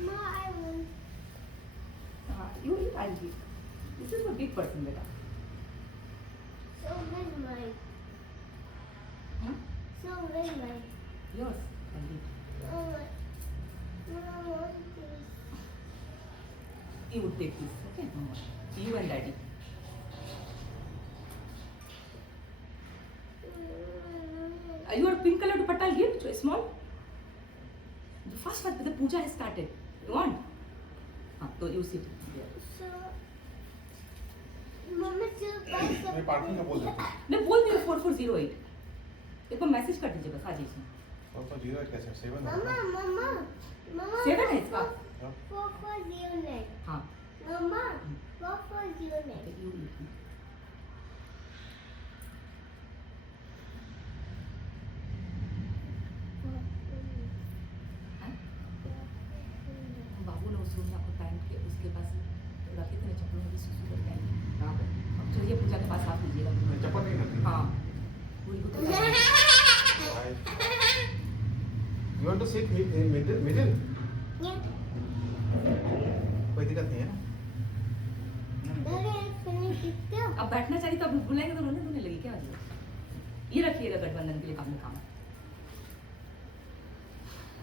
Mama, I want. You eat, I'll give. This is a big person, beta. So where's mine? Huh? So where's mine? Yours, I'll give. Mama, Mama, I want this. You would take this, okay? No more. You and daddy. Your pink color dupatta I'll give, so small. The first one, the puja has started. You want? So you sit. So, Mama, still buy some. मैं parking का बोल देता हूँ। मैं बोल दी 4408 एक बार message कर दीजिए बस आ जाइए इसमें। और तो 0 कैसे 7 Mama, Mama, Mama. 7 है इसका। 4409. हाँ। Mama, 4409. You eat. बाबू ने उस रूम में आपको पहन के उसके पास रखे थे चप्पलों में सुसु कर पहन कहाँ पे अब चलिए पूजा के पास आप लीजिएगा चप्पल नहीं करती। हाँ पूरी को तो You want to sit in middle? Yeah. कोई दिक्कत नहीं है ना? Daddy, I finished it too. अब बैठना चाहिए तो अब बुलाएंगे तो रोने धोने लगी क्या हो ये रखिएगा गठबंधन के लिए काम में काम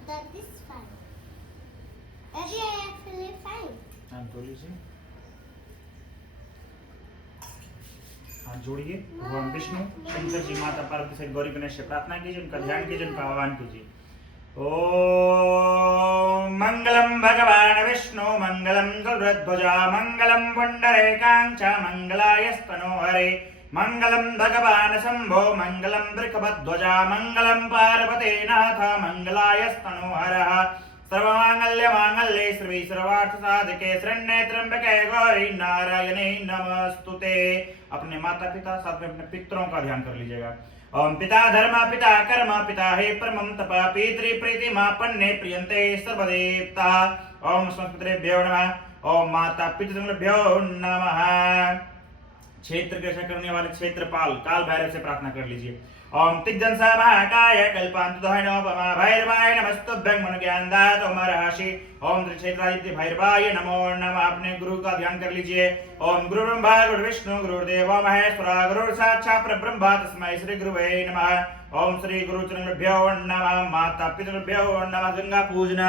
That is fine. Daddy, I actually fine. हाथ धो लीजिए, हाथ जोड़िए, भगवान विष्णु शंकर जी माता पार्वती से गौरी गणेश से प्रार्थना कीजिए, उनका ध्यान कीजिए, उनका आह्वान कीजिए। ओम मंगलम भगवान विष्णु मंगलम गरुड़ध्वजा मंगलम पुंडरीकाक्ष मंगलायस्तनोहरे मंगलम भगवान शंभो मंगलम वृषभध्वजा मंगलम पार्वते नाथ मंगलायस्तनोहरः सर्वमांगल्य मांगल्ये श्री सर्वार्थ साधके शरण्ये त्र्यंबके गौरी नारायणे नमस्तुते। अपने माता पिता साथ में अपने पितरों का ध्यान कर लीजिएगा। ओम पिता धर्म पिता कर्म पिता हे परमं तप पितृ प्रीति मापन्ने प्रियन्ते सर्वदेवता। ओम संस्कृतेभ्यो नमः। ओम माता पितृभ्यो नमः। क्षेत्र ग्रहण करने वाले क्षेत्रपाल काल भैरव से प्रार्थना कर लीजिए। ओम तिग्जंसा महाकाय कल्पान्तुदहनोपमा भैरवाय नमस्तुभ्यं मनोज्ञानदात ओम महर्षि ओम त्रिक्षेत्रादित्य भैरवाय नमो नमः। अपने गुरु का ध्यान कर लीजिए। ओम गुरु ब्रह्मा गुरु विष्णु गुरुर्देवो महेश्वरा गुरु साक्षात् परब्रह्म तस्मै श्री गुरुवे नमः। ओम श्री गुरु चरणभ्यो नमः। माता पितृभ्यो नमः। गंगा पूजन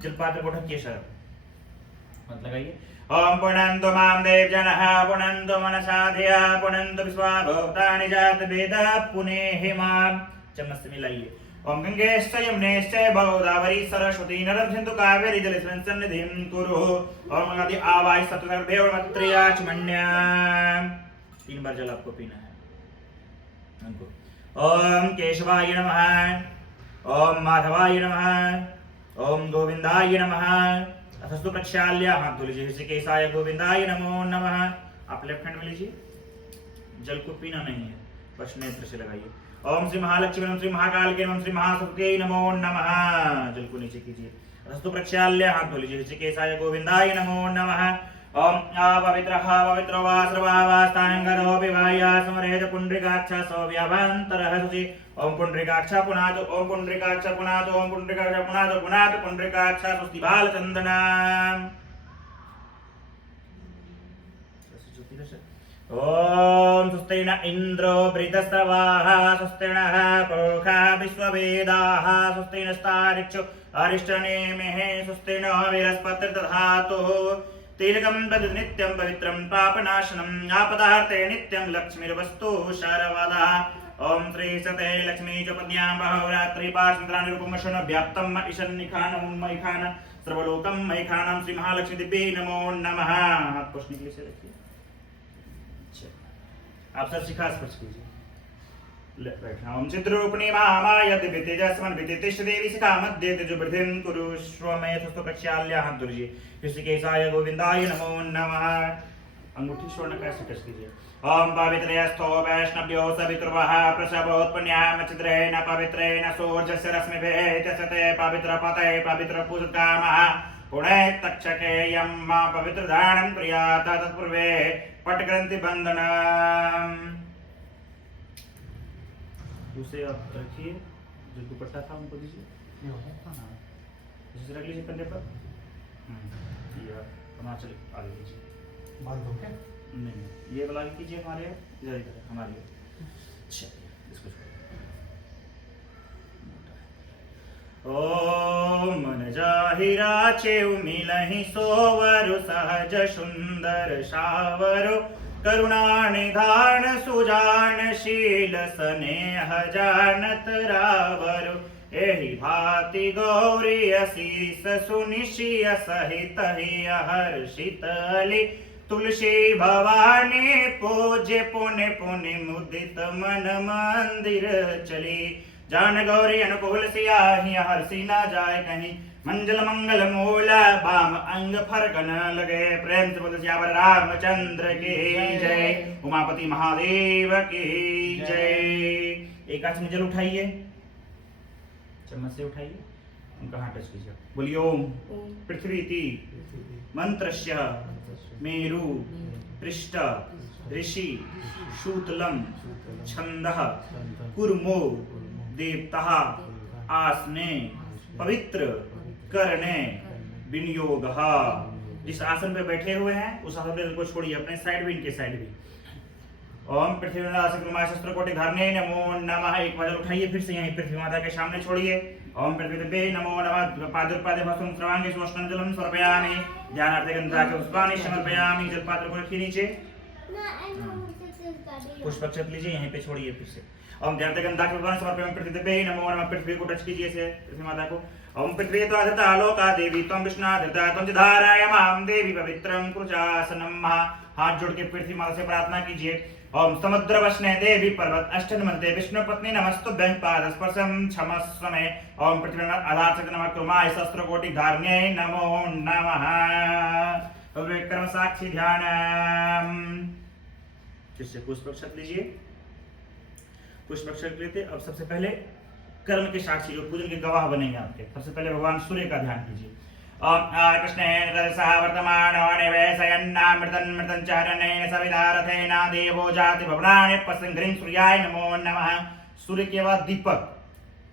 जलपात्र को ढकिए सर मत लगाइए। ओम पुनन्तु मां देवजनः पुनन्तु मनसा धिया पुनन्तु विश्वाभूतानि जातवेदः पुनेहि मां। चम्मच से मिलाइए। ओम गंगेश्च यमुनेश्च गोदावरी सरस्वती नर्मदे कावेरी जलेस्मिन् सन्निधिं कुरु। ओम आदि आवाय सप्तसर्भ्यो मत्र्याचमन्यां। 3 बार जल आपको पीना है। ओम केशवाय नमः। ओम माधवाय नमः। ओम गोविंदाय नमः। अथस्तु प्रक्षाल्य हाथ धो लीजिए। ऋषिकेशाय गोविंदाय नमो नमः। आप लेफ्ट हैंड में लीजिए। जल को पीना नहीं है, बस नेत्र से लगाइए। ओम श्री महालक्ष्मी नमः श्री महाकाल के नमः श्री महासरस्वती नमो नमः। जल को नीचे कीजिए। अथस्तु प्रक्षाल्य हाथ धो लीजिए। ऋषिकेशाय गोविंदाय नमो नमः। ओम अपवित्रः पवित्रो वा सर्वावस्थांगतो विवाह्य समरेत पुंडरीकाक्ष सौव्यभन्तरः शुचि। ओम पुंडरीकाक्ष पुनातु ओम पुंडरीकाक्ष पुनातु ओम पुंडरीकाक्ष पुनातु पुनातु पुंडरीकाक्ष स्वस्ति बालचंदनम्। ओम स्वस्ति न इन्द्रो बृहस्पतिः स्वस्ति नः पूषा विश्ववेदाः स्वस्ति नस्तारिक्षो अरिष्टनेमिः स्वस्ति नो बृहस्पतिर्दधातु। तिलकं तद् नित्यं पवित्रं पापनाशनम् आपदार्थे नित्यं लक्ष्मीर्वस्तु सर्वदा। ओम श्री सते लक्ष्मी च पद्यां बहुरात्रि पाशंत्राणि रूपमशन् व्याप्तं ईशन्निखानं मैखान सर्वलोकं मैखानं श्री महालक्ष्मी दिव्ये नमो नमः। हाथ पोछने के लिए से रखिए। आप सर शिखा स्पर्श कीजिए। ओम चिद्रूपिणी महामाय दिव्य तेजस्मन् विदितिष्ठ देवी शिखा मध्ये तेजोवृद्धिं कुरु स्वमेतस्तु प्रक्षाल्य हाथ धो लीजिए। ऋषिकेशाय गोविंदाय नमो नमः। अंगूठी स्वर्ण कैसे टच कीजिए। ओम पवित्रयस्थो वैष्णव्यो सवितुर्वः प्रसवोत्पन्नाम चिद्रेण पवित्रेण सूर्यस्य रश्मिभिः त्यजते पवित्रपते पवित्रपूजकामः पुणे तक्षके यं पवित्रदानं क्रियात तत्पूर्वे पटग्रंथि बंधनम्। दूसरे आप रखिए, जो दुपट्टा था उनको दीजिए। इसे रख लीजिए कंधे पर। ये हिमाचल आगे लीजिए। बाल धो के नहीं, ये वाला आगे कीजिए हमारे इधर इधर हमारे। चलिए इसको ओ मन जाहिरा चेउ मिलहि सोवरु सहज सुंदर शावरु करुणा निधान सुजान शील स्नेह जानत रावरु एहि भांति गौरी असीस सुनिशिय सहित ही हर्षितली तुलसी भवानी पूज्य पुण्य पुण्य मुदित मन मंदिर चली जान गौरी अनुकूल सियाही हर्षि न जाए कहीं मंगल मंगल मूल बाम अंग फरक न लगे प्रेम से बोल सियावर रामचंद्र की जय उमापति महादेव की जय। एक हाथ में जल उठाइए, चम्मच से उठाइए, उनका हाथ टच कीजिए। बोलिए ओम पृथ्वीति मंत्रस्य मेरु पृष्ठ ऋषि शूतलम छंदः कुर्मो देवतः आसने पवित्र करने विनियोगः। जिस आसन पे बैठे हुए हैं उस आसन को छोड़िए, अपने साइड भी इनके साइड भी। ओम पृथ्वी शस्त्र कोटि धारणे नमो नमः। एक बार उठाइए फिर से यहीं पृथ्वी माता के सामने छोड़िए। ओम पृथ्वी नमो नमः। पादुर्पादे भस्मं स्रवांगे स्वष्णं जलं समर्पयामि ध्यानार्थे गन्धाख्य पुष्पाणि समर्पयामि। जल पात्र को रखिए नीचे, पुष्पक्षत लीजिए, यहीं पे छोड़िए फिर से। ओम ध्यानार्थे गन्धाख्य पुष्पाणि समर्पयामि। पृथ्वी नमो नमः। पृथ्वी को टच कीजिए से पृथ्वी माता को। ओम पृथ्वी त्वाधृता लोका देवी त्वं विष्णाधृता त्वं च धारायमां देवी पवित्रं कुरुचासनं। हाथ जोड़ के पृथ्वी माता से प्रार्थना कीजिए। ओम समुद्र वश्ने देवी पर्वत अष्टन्मन्ते विष्णु पत्नी नमस्तुभ्यं पादस्पर्शं क्षमस्व मे। ओम पृथ्वी आधार से नमः कुर्माय सहस्त्र कोटि धारण्ये नमो नमः। कर्म साक्षी ध्यान। इससे पुष्पक्षत लीजिए, पुष्पक्षत लेते। अब सबसे पहले कर्म के साक्षी जो पूजन के गवाह बनेंगे आपके, सबसे पहले भगवान सूर्य का ध्यान कीजिए। ओम कृष्णेन रजसः वर्तमानो निवेशयन्नामृतं मृतं च हरनेन सवितारथेन देवो जाति भवनानि पसंग्रीं सूर्याय नमो नमः। सूर्य के बाद दीपक,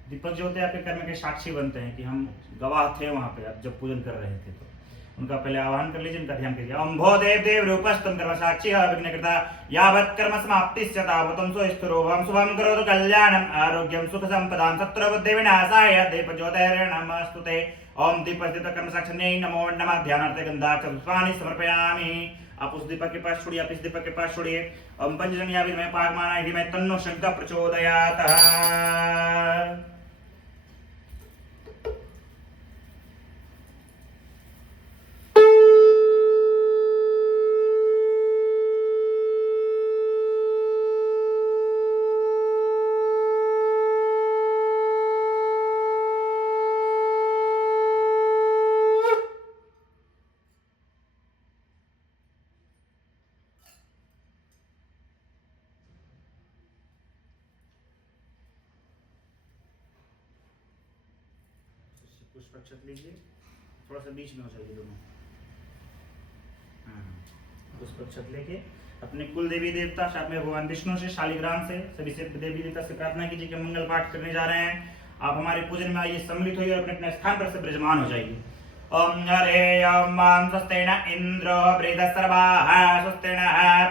दीपक जो होते हैं आपके कर्म के साक्षी बनते हैं कि हम गवाह थे वहां पे आप जब पूजन कर रहे थे। तो उनका पहले आह्वान कर लीजिए, उनका ध्यान कीजिए। ओम भो देव देव रूपस्तम कर्म साक्षी विघ्नकृता यावत् कर्म समाप्तिस्य तावतं स्वस्थिरो भवं शुभं करोतु कल्याणं आरोग्यं सुख संपदां शत्रु बुद्धि विनाशाय दीप ज्योतिर्नमस्तुते। ओम दीपस्थित कर्म साक्षिणे नमो नमः। ध्यानार्थे गन्धाक्ष पुष्पाणि समर्पयामि। आप उस दीपक के पास छोड़िए, आप इस दीपक के पास छोड़िए। ओम पंचजन्य विद्महे पाकमानाय धीमहि तन्नो शंकर प्रचोदयात्। पुष्पक्षत लीजिए, थोड़ा सा बीच में हो जाइए दोनों। पुष्पक्षत लेके अपने कुल देवी देवता साथ में भगवान विष्णु से शालिग्राम से सभी से देवी देवता से प्रार्थना कीजिए कि मंगल पाठ करने जा रहे हैं। आप हमारे पूजन में आइए, सम्मिलित होइए और अपने अपने स्थान पर से विराजमान हो जाइए। ओम हरे ओम स्वस्तेन इंद्रो बृहस्पतिर्वाः स्वस्तेन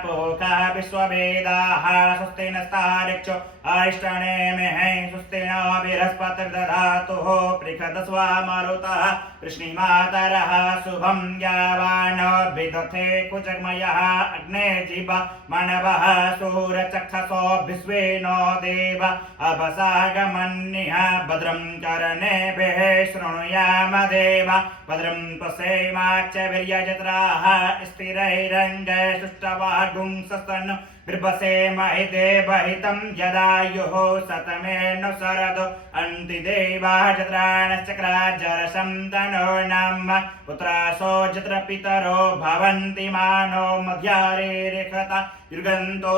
पूषा विश्ववेदाः स्वस्तेन स्तार्क्ष्यो अरिष्टनेमिः स्वस्तेन बृहस्पतिर्दधातु पृषदस्वा मारुतः वृष्णिमातरः शुभं यावान् विदथे कुचग्मयः अग्नेर्जीवा मनवः सूर्यचक्षसो विश्वे नो देव अभसागमन्यः भद्रं कर्णेभिः शृणुयाम देव भद्रं पश्येमाक्षवीर्यजत्राः स्थिरैरङ्गैस्तुष्टवागुंसस्तनु बिर्भसेमहि देवहितं यदायुः शतमेन शरदो अन्तिदेवाः जत्राणश्चक्राजरसं तनो नाम पुत्रासो जत्र पितरो भवन्ति मानो मध्यारेरेखता युर्गन्तो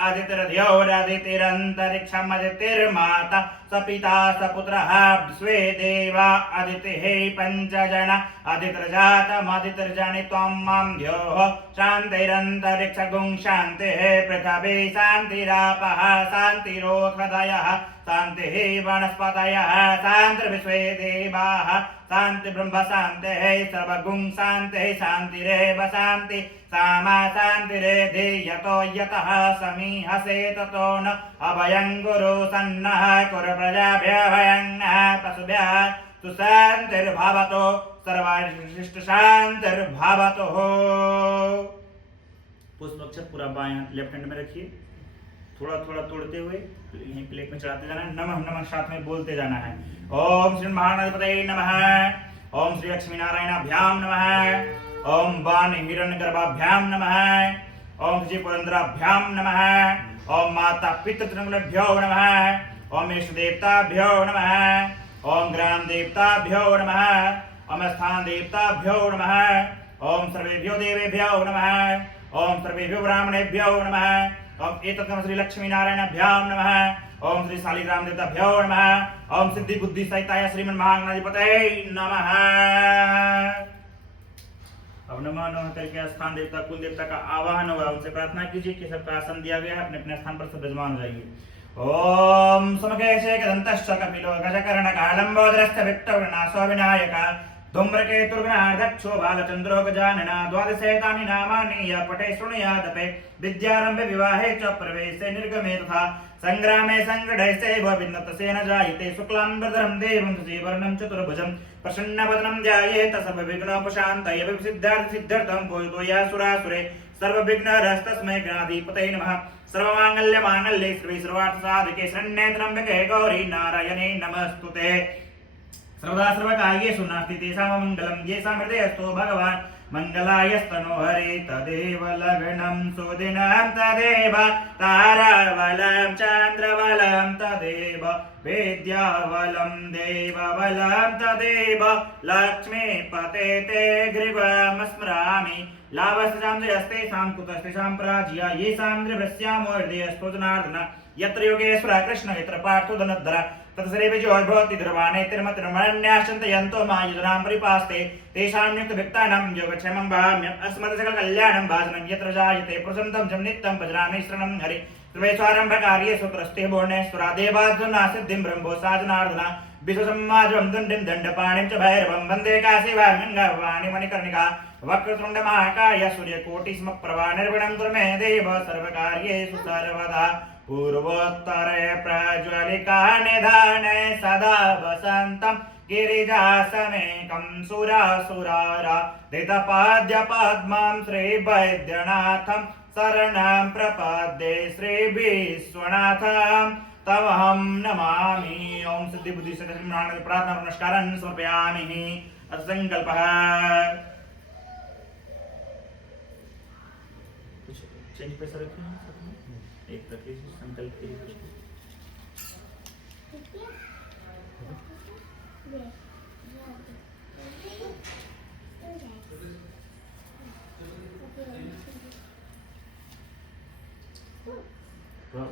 आदितिरधियोरादितिरन्तरिक्षमदितिर्माता सपिता सपुत्रः स्वे देवा अदितिः पञ्चजना अदितिर्जातमदितिर्जनि त्वं मां द्योः शान्तिरन्तरिक्षगुं शान्तिः पृथिवी शान्तिरापः शान्तिरोषधयः शान्तिः वनस्पतयः शान्तिर्विश्वे देवाः शान्ति ब्रह्म शान्तिः सर्वगुं शान्तिः शान्तिरेव शान्ति सामा शान्तिरेधि यतो यतः समीहसे ततो न अभयं गुरु सन्नः कुरु प्रजाभ्यः भयं नः पशुभ्यः तु शान्तिर्भवतु सर्वारिष्ट शान्तिर्भवतु। पुष्प अक्षत पूरा बाएं हाथ लेफ्ट हैंड में रखिए, थोड़ा थोड़ा तोड़ते हुए यहीं प्लेट में चढ़ाते जाना है। नमः नमः साथ में बोलते जाना है। ओम श्री महागणपतये नमः, ओम श्री लक्ष्मी नारायणाभ्याम नमः, ओम वाणी हिरण्यगर्भाभ्याम नमः, ओम श्री पुरंदराभ्याम नमः, ओम माता पितृतृभ्यो नमः, ओम इष्ट देवताभ्यो नमः, ओम ग्राम देवताभ्यो नमः, ओम स्थान देवताभ्यो नमः, ओम सर्वेभ्यो देवेभ्यो नमः, ओम सर्वेभ्यो ब्राह्मणेभ्यो नमः, ओम एतत्कम श्री लक्ष्मी नारायणाभ्याम नमः, ओम श्री शालिग्राम देवताभ्यो नमः, ओम सिद्धि बुद्धि सहिताय श्रीमन महागणाधिपतये नमः। अब नमः नमः करके स्थान देवता कुल देवता का आवाहन होगा, उनसे प्रार्थना कीजिए कि सबका आसन दिया गया है, अपने अपने स्थान पर सब विराजमान जाइए। ओम समकेशे कदंतश्च कपिलो गजकर्णकालंबोदरश्च विट्टविनाशो विनायक धूम्रकेतुर्गणार्धक्षो बालचंद्रो गजानना द्वादशैतानि नामानि य पठे शृणुयादपि विद्यारंभे विवाहे च प्रवेशे निर्गमे तथा संग्रामे संगढैस्ते भविन्नतसेन जायते शुक्लांबरधरं देवं शशिवर्णं चतुर्भुजं प्रसन्नवदनं ध्यायेत सर्वविघ्नोपशान्तये सिद्ध्यर्थं पूजितो यासुरासुरे सर्वविघ्नहरस्तस्मै गणाधिपतये नमः। सर्वमांगल्यमांगल्ये शिवे सर्वार्थसाधके शरण्ये त्र्यंबके गौरी नारायणे नमस्तुते। सर्वदा सर्वकार्येषु नास्ति तेषां मङ्गलं येषां हृदयस्थो भगवान् मङ्गलायस्तनो हरे तदेव लग्नं सुदिनं तदेव ताराबलं चन्द्रबलं तदेव वेद्याबलं देवबलं तदेव लक्ष्मीपते ते ग्रीवं स्मरामि लाभस्तेषां जयस्तेषां कुतस्तेषां पराजया येषां दृश्यामो हृदयस्थो जनार्दन यत्र योगेश्वर कृष्ण यत्र पार्थो धनुर्धर तत्सर्वेभ्योर्भवति ध्रुवाणे तिर्मतिर्मरण्याश्चिन्तयन्तो मायुधनां परिपास्ते तेषां नित्यभिक्तानां योगक्षेमं वहाम्यहम् अस्मत्सकलकल्याणं भाजनं यत्र जायते प्रसन्तं च नित्यं भजनामि शरणं हरि सर्वेष्वारम्भकार्येषु त्रस्ते भुवनेश्वरा देवार्जुना सिद्धिं ब्रह्मो सा जनार्दना विश्वसम्माजं दण्डिं दण्डपाणिं च भैरवं वन्दे काशीवां गङ्गावाणि मणिकर्णिका वक्रतुण्डमहाकाय सूर्यकोटिसमप्रभा निर्विघ्नं कुरु मे देव सर्वकार्येषु सर्वदा पूर्वोत्तरे प्रज्वलिका निधाने सदा वसन्तं गिरिजासमेकं सुरासुराराधितपाद्यपद्मं श्रीवैद्यनाथं शरणं प्रपद्ये श्रीविश्वनाथं तमहं नमामि। ओम सिद्धि बुद्धि सकल प्रार्थना नमस्कारं समर्पयामि। अथ संकल्पः चेंज पैसा रखिए एक रखिए संकल्प के लिए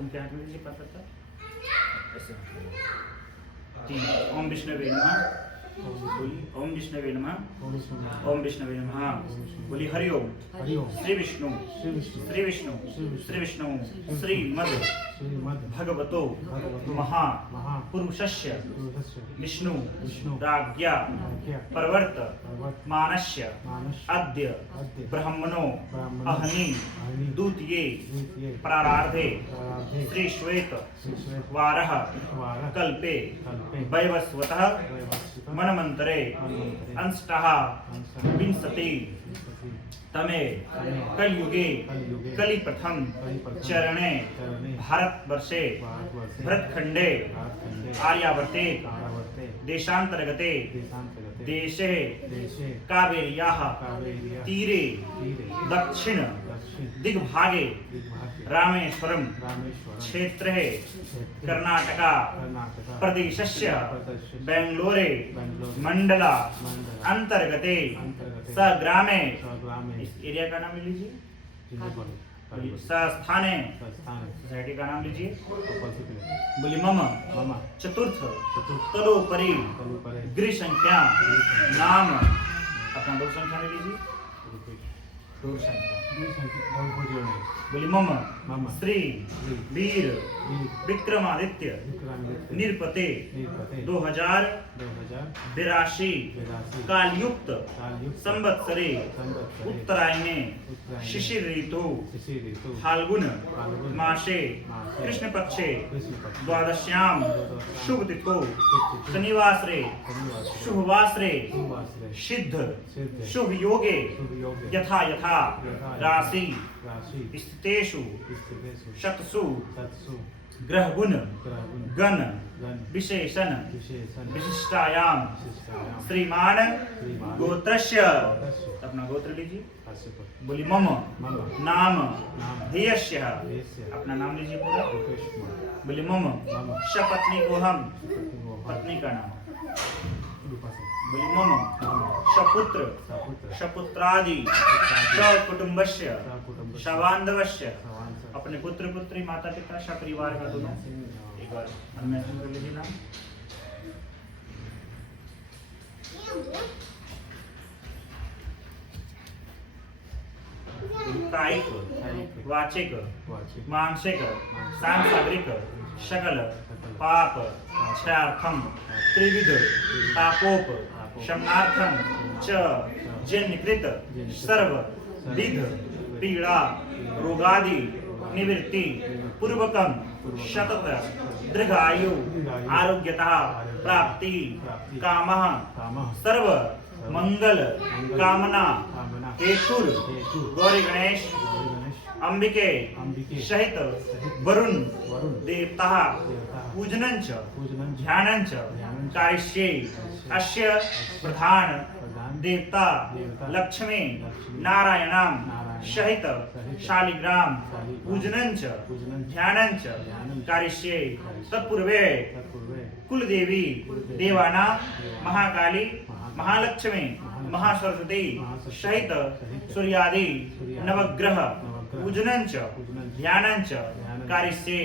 उनके हाथ में दीजिए पत्थर का ऐसे। तीन ओम विष्णुवे नमः, ओम विष्णुवे नमः, ओम विष्णुवे नमः। बोली हरि ओम श्री विष्णु श्री विष्णु श्री विष्णु श्रीमद् भगवतो महा पुरुषस्य विष्णु राज्ञा परवर्त मानस्य अद्य ब्रह्मणो अहनि द्वितीये प्रारार्धे श्री श्वेत वारः कल्पे वैवस्वतः मनमंतरे अंशतः विंशति तमे कलयुगे कलि प्रथम चरणे भारतवर्षे भरतखंडे आर्यावर्ते देशांतर्गते देशे कावेर्याः तीरे दक्षिण दिग्भागे रामेश्वरम क्षेत्रे कर्नाटका प्रदेशस्य बेंगलोरे मंडला अंतर्गते सग्रामे, इस एरिया का नाम लीजिए, स्थाने सोसाइटी का नाम लीजिए। बोली मम चतुर्थ तलोपरि गृह संख्या नाम, अपना दूर संख्या ले लीजिए, दूर संख्या बोली मम मम श्री श्री वीर वीर विक्रमादित्य विक्रमादित्य निरपते निरपते 2082 2082 कालयुक्त कालयुक्त संवत्सरे संवत्सरे उत्तरायणे उत्तरायणे शिशिर ऋतु शिशिर ऋतु फाल्गुन फाल्गुन मासे मासे कृष्ण पक्षे कृष्णपक्षे द्वादश्याम द्वादश्याम शुभ तिथौ तिथौ शनिवासरे शनिवासरे शुभवासरे शुभवासरे सिद्ध सिद्ध शुभ योगे शुभ योगे यथा यथा यथा राशि राशि स्थितेषु स्थितेषु शतसु तत्सु ग्रह गुण ग्रहगुण गण गण विशेषण विशेषण विशिष्टायाम विशिष्टायाम श्रीमान श्रीमान गोत्रस्य गोत्रस्य अपना गोत्र लीजिए काश्यप बोली मम मम नाम नाम ध्येयस्य ध्येयस्य अपना नाम लीजिए पूरा लोकेश कुमार बोली मम मम शपत्नी को हम पत्नी पत्नी का नाम रूपा से बोली मम मम शपुत्र सपुत्र शपुत्रादि सकुटुंबस्य सकुटुंब शबांधवस्य सवांश अपने पुत्र पुत्री माता पिता सपरिवार का दोनों एक बार अन्वेषण कर लीजिए नाम कायिक कायिक वाचिक वाचिक मानसिक सांसागरिक सकल पाप क्षयार्थम त्रिविध तापोप शमनार्थम च जन्यकृत सर्व विध पीड़ा रोगादि निवृत्ति पूर्वकम सतत दीर्घायु आरोग्यता प्राप्ति कामः सर्व मंगल कामना हेतुर गौरी गणेश अंबिके सहित वरुण देवता पूजनंच ध्यानंच कारिष्ये अस्य प्रधान देवता लक्ष्मी नारायणाम सहित शालिग्राम पूजनंच ध्यानंच कारिष्ये तत्पूर्वे कुलदेवी देवाना महाकाली महालक्ष्मी महासरस्वती सहित सूर्यादि नवग्रह पूजनंच ध्यानंच कारिष्ये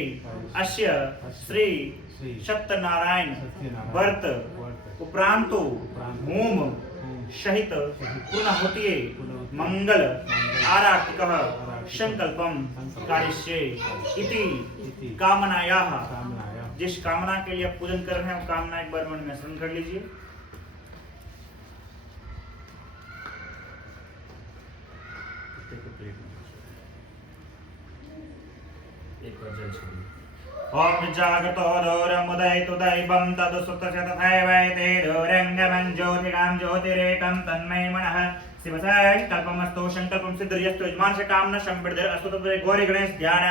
अस्य श्री सत्यनारायण व्रत उपरांतो होम सहित पुनः मंगल आराधिकः संकल्पम कारिष्ये इति कामनायाः जिस कामना के लिए आप पूजन कर रहे हैं वो कामना एक बार मन में स्मरण कर लीजिए। ओम जागतो दोरमुदयतु दैवं तदुसुतस्य तथैवैते दोरङ्गमं ज्योतिकां ज्योतिरेकं तन्मय मनः शिवसंकल्पमस्तु संकल्पं सिद्धिर्यस्तु यजमान से कामना संवृद्धि अस्तु तत्वे गौरी गणेश ध्यान।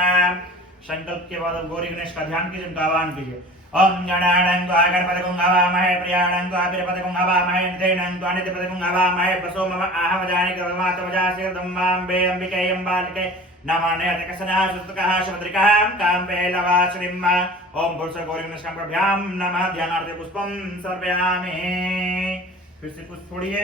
संकल्प के बाद गौरी गणेश का ध्यान कीजिए, उनका आह्वान कीजिए। ओम गणानं त्वा गणपतिं हवामहे प्रियाणं त्वा वीरपतिं हवामहे निधेनं त्वा निधिपतिं हवामहे वसो मम आहवजानि कर्मात्मजासि दम्माम्बे अंबिके अम्बालिके नमाने अतिकसना सुतकः शबद्रिकः काम्बे लवाश्रीम। ओम भूर्स गौरी गणेश काम्भ्याम नमः। ध्यानार्थे पुष्पं समर्पयामि। फिर से पुष्प छोड़िए,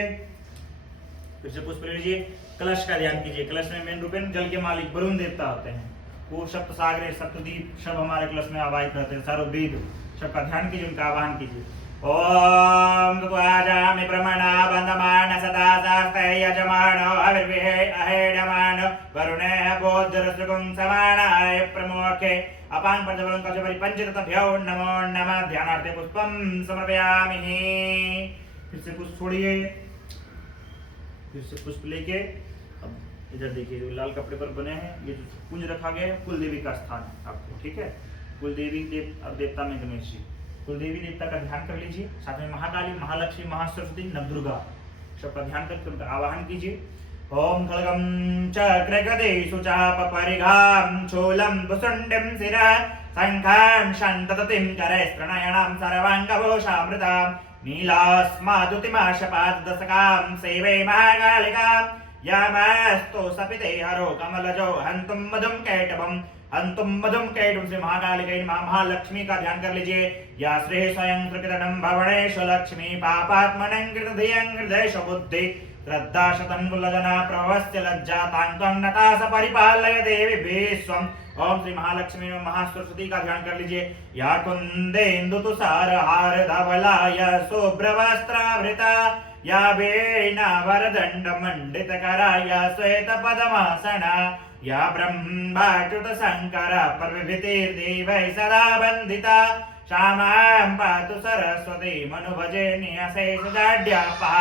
फिर से पुष्प ले लीजिए। कलश का ध्यान कीजिए। कलश में मेन रूपेण जल के मालिक वरुण देवता होते हैं। वो सप्त सागरे सप्तदीप सब हमारे कलश में आवाहित रहते हैं। सारो वेद सबका ध्यान कीजिए, उनका आवाहन कीजिए। ओम त्वाजामि प्रमणा बंधमान सदा शास्ते यजमानो अविर्विहे अहेडमान वरुणे बोधरसुगुं समानाय प्रमोखे अपान पंचबलं कचपरि पंचतभ्यो नमो नमः। ध्यानार्थे पुष्पं समर्पयामि। फिर से पुष्प छोड़िए, फिर से पुष्प लेके अब इधर देखिए, जो लाल कपड़े पर बने हैं ये जो कुंज रखा गया है कुल देवी का स्थान है आपको, ठीक है। कुल देवी देवता में गणेश जी, कुल देवी देवता का ध्यान कर लीजिए। साथ में महाकाली महालक्ष्मी महासरस्वती नवदुर्गा सबका ध्यान करके उनका आवाहन कीजिए। ओम खड्गं चक्रगदेषु चापपरिघां शूलं भुसुण्डिं शिरः शङ्खां शन्तततिं करैस्त्रणयणां सर्वाङ्गभूषामृतां नीलास्मादुतिमाशपाददशकां सेवे महाकालिकां यामास्तो सपिते हरो कमलजो हन्तुं मधुं कैटभम् अंतुम मधुम कैटुम से महाकालिकै महालक्ष्मी का ध्यान कर लीजिए। या श्री स्वयं कृतनं भवनेश लक्ष्मी पापात्मनं कृतधियं हृदयेश बुद्धि श्रद्धा शतन्मुलजना प्रभवस्य लज्जातां त्वं नतास परिपालय देवी विश्वं ओम श्री महालक्ष्मी एवं महासरस्वती का ध्यान कर लीजिए। या कुंदेन्दु तुषार हार धवलाय शुभ्रवस्त्रावृता या वीणा वरदंड मंडित कराय श्वेत पद्मासना या ब्रह्माच्युत शंकर प्रविभूतिर्देवै सदा वंदिता श्यामां पातु सरस्वती मनुभजे निहशेषजाड्यापः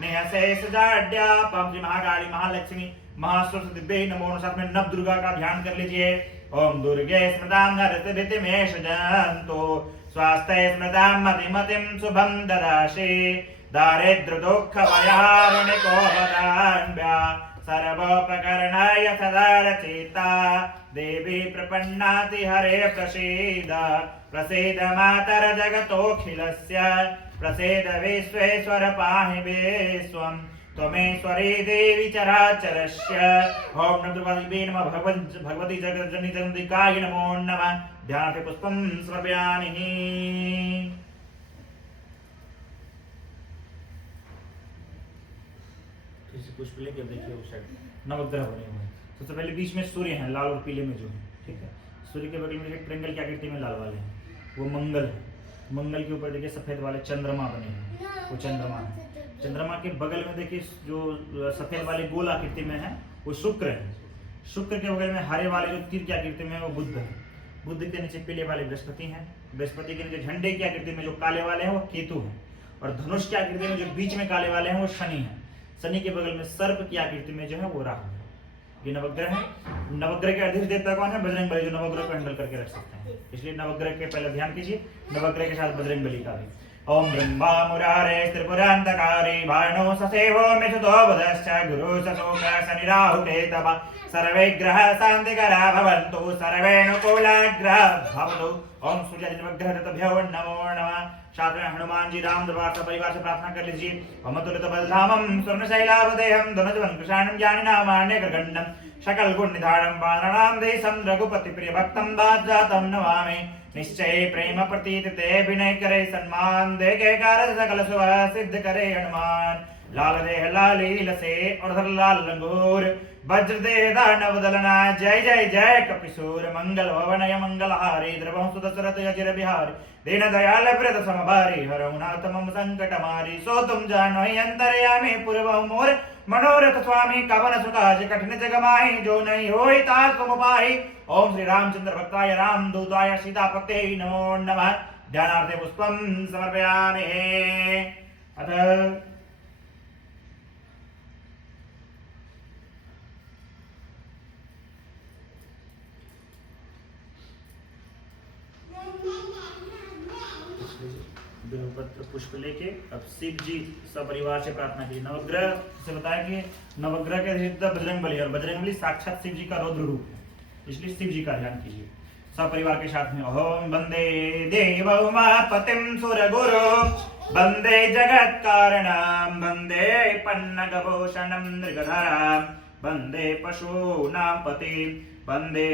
निहशेषजाड्यापः। श्री महाकाली महालक्ष्मी महासरस्वती दिव्यै नमो। साथ में नव दुर्गा का ध्यान कर लीजिए। ओम दुर्गे स्मृतां नरतिभितिमेष जन्तु स्वास्थ्ये स्मृतां मतिमतिं शुभं ददासि दारिद्र्य दुःख भयारुणिको वदान्या सर्वोपकरणाय सदा रचिता देवी प्रपन्नाति हरे प्रसीद प्रसीद मातर जगतोऽखिलस्य प्रसीद विश्वेश्वर पाहि विश्वम् त्वमेश्वरी देवी चराचरस्य। ओम नमो दुर्गादेवी नमः भगवती जगज्जननी जगदम्बिकायै नमो नमः। ध्यान से पुष्पं समर्पयामि। पुष्प लेके देखिए उस साइड नवग्रह बने हुए हैं। सबसे पहले बीच में सूर्य है, लाल और पीले में जो है, ठीक है। सूर्य के बगल में देखिए ट्रेंगल की आकृति में लाल वाले हैं, वो मंगल है। मंगल के ऊपर देखिए सफेद वाले चंद्रमा बने हैं, वो चंद्रमा है। चंद्रमा के बगल में देखिए जो सफेद वाले गोल आकृति में है वो शुक्र है। शुक्र के बगल में हरे वाले जो तीर की आकृति में है वो बुध है। बुध के नीचे पीले वाले बृहस्पति हैं। बृहस्पति के नीचे झंडे की आकृति में जो काले वाले हैं वो केतु हैं। और धनुष की आकृति में जो बीच में काले वाले हैं वो शनि है। शनि के बगल में सर्प की आकृति में जो है वो राहु है। ये नवग्रह है। नवग्रह के अधिष्ठाता देवता कौन है? बजरंगबली, जो नवग्रह को हैंडल करके रख सकते हैं। इसलिए नवग्रह के पहले ध्यान कीजिए, नवग्रह के साथ बजरंगबली का भी। ओम ब्रह्मा मुरारे त्रिपुरांतकारी भानो ससेवो मिथुतो बुधश्च गुरु सशोक शनि राहु केतव सर्वे ग्रह शांतिकरा भवन्तु सर्वेऽनुकूलग्रह भवतु। ओम सूर्यादि नवग्रह तभ्यो नमो नमः। साथ में हनुमान जी राम दरबार परिवार से प्रार्थना कर लीजिए। अमतुलित बलधामं स्वर्णशैलावदेहं धनुजवनं कृशानं ज्ञानिनामान्यगण्डं सकल गुण निधानं वानरां देशं रघुपति प्रिय भक्तं दासजातं नमामि। निश्चय प्रेम प्रतीत ते विनय करे सन्मान दे के कार सकल शुभ सिद्ध करे हनुमान। लाल देह लालील से और लाल लंगूर वज्र दे दानव दलना जय जय जय कपिसूर मंगल भवनय मंगलहारी द्रवं सुदशरथ अजिर बिहारी दीन दयाल प्रद समभारी हरहुनाथ मम संकट मारी। सो तुम जानो ही अंतर्यामी पूर्व मोर मनोरथ स्वामी कवन सुकाज कठिन जग माही जो नहीं होई तार तुम पाही। ओम श्री रामचंद्र भक्ताय राम दूताय सीतापते नमो नमः। ध्यानार्थे पुष्पं समर्पयामि। अथ बिल्वपत्र पुष्प लेके अब शिव जी सपरिवार से प्रार्थना कीजिए। नवग्रह से बताया कि नवग्रह के अधिष्ठाता बजरंगबली, और बजरंगबली साक्षात शिव जी का रौद्र रूप है, इसलिए शिव जी का ध्यान कीजिए सपरिवार के साथ में। ओम वंदे देव उमापतिं सुरगुरु वंदे जगत कारणं वंदे पन्नगभूषणं मृगधरां वंदे पशूनां पतिं वंदे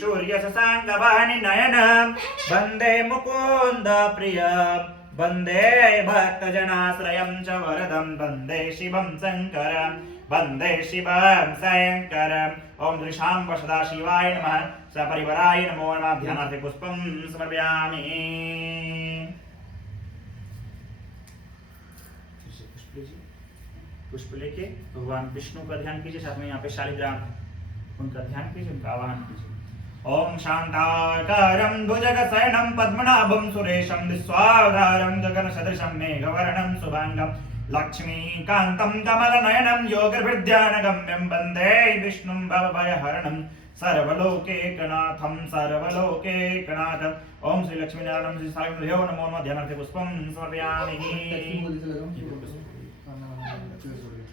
सूर्य शशांक वाहिनी नयनं वंदे मुकुंद प्रियं वंदे भक्तजनाश्रयं च वरदं वंदे शिवं शंकरं वंदे शिवं शंकरम्। ओम श्री शांब सदाशिवाय नमः। सपरिवाराय नमो नमः। ध्यानार्थे पुष्पं समर्पयामि। पुष्प लेके भगवान विष्णु का ध्यान कीजिए। साथ में यहाँ पे शालिग्राम है, उनका ध्यान कीजिए, उनका आवाहन कीजिए। ओम शांताकारं भुजगशयनं पद्मनाभं सुरेशं विश्वाधारं गगनसदृशं मेघवर्णं शुभांगं लक्ष्मीकान्तं कमलनयनं योगिर्विद्यानगम्यं वन्दे विष्णुं भवभयहरणं सर्वलोकैकनाथं सर्वलोकैकनाथम्। ओम श्री लक्ष्मीनारायण श्री साईभ्यो नमो नमः। ध्यानार्थे पुष्पं समर्पयामि।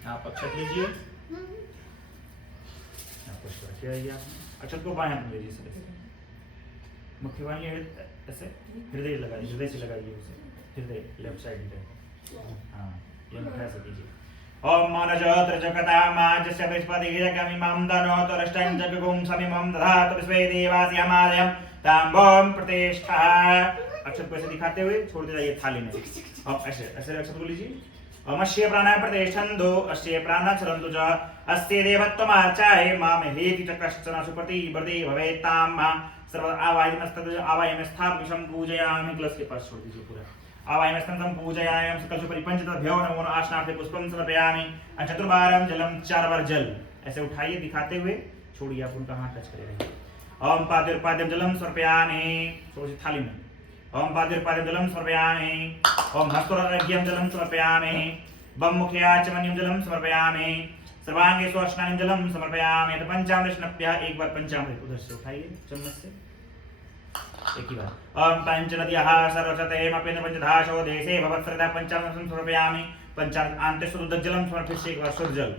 आप अक्षत लीजिए, पुष्प रखिए। अक्षत को बाएं हाथ में लीजिए, सर मुट्ठी बांधिए, ऐसे हृदय लगाइए, हृदय से लगाइए उसे, हृदय लेफ्ट साइड पे। हाँ, ये मुट्ठी ऐसे कीजिए। ओम मनजोत्र जगता माजस्य बृहस्पति जगमि मम दनो तोरष्टं जगगुं समिमं दधातु विश्वे देवासि हमारयं ताम्बों प्रतिष्ठा। अक्षत को ऐसे दिखाते हुए छोड़ दे जाइए थाली में। अब ऐसे ऐसे अक्षत को लीजिए, अमस्य प्राणः प्रतिष्ठन्तु अस्य प्राणः चरन्तु च अस्य देवत्वमार्चाय मामहेति च कश्चन सुप्रतिवर्ती भवेत्तां मां सर्व आवायमस्थापिशं पूजयामि। क्लस के पास छोड़ दीजिए पूरा। आवायमस्थं पूजयामि सकल सुपरिपंचतभ्यो नमो आसनार्थे पुष्पं समर्पयामि। चतुर्बारं जलम 4 बार जल ऐसे उठाइए दिखाते हुए छोड़िए, आप उनका हाथ टच करेंगे। ओम पाद्युर्पाद्यम जलम समर्पयामि, सोचिए थाली में। ओम पाद्युर्पाद्यम जलम समर्पयामि। ओम हस्तोरग्यम जलम समर्पयामि। बम मुखयाचमन्यम जलम समर्पयामि। सर्वांगे स्वस्नानिम जलम समर्पयामि। तो पंचामृत स्नप्य एक बार पंचामृत उधर से उठाइए चम्मच से एक ही बार। ओम पंचनद्यः सर्वशतेमपि पंचधाशो देशे भवत्सरिता पंचामृतं समर्पयामि। पंचामृत आंते शुद्ध जलम समर्पयामि, एक बार शुद्ध जल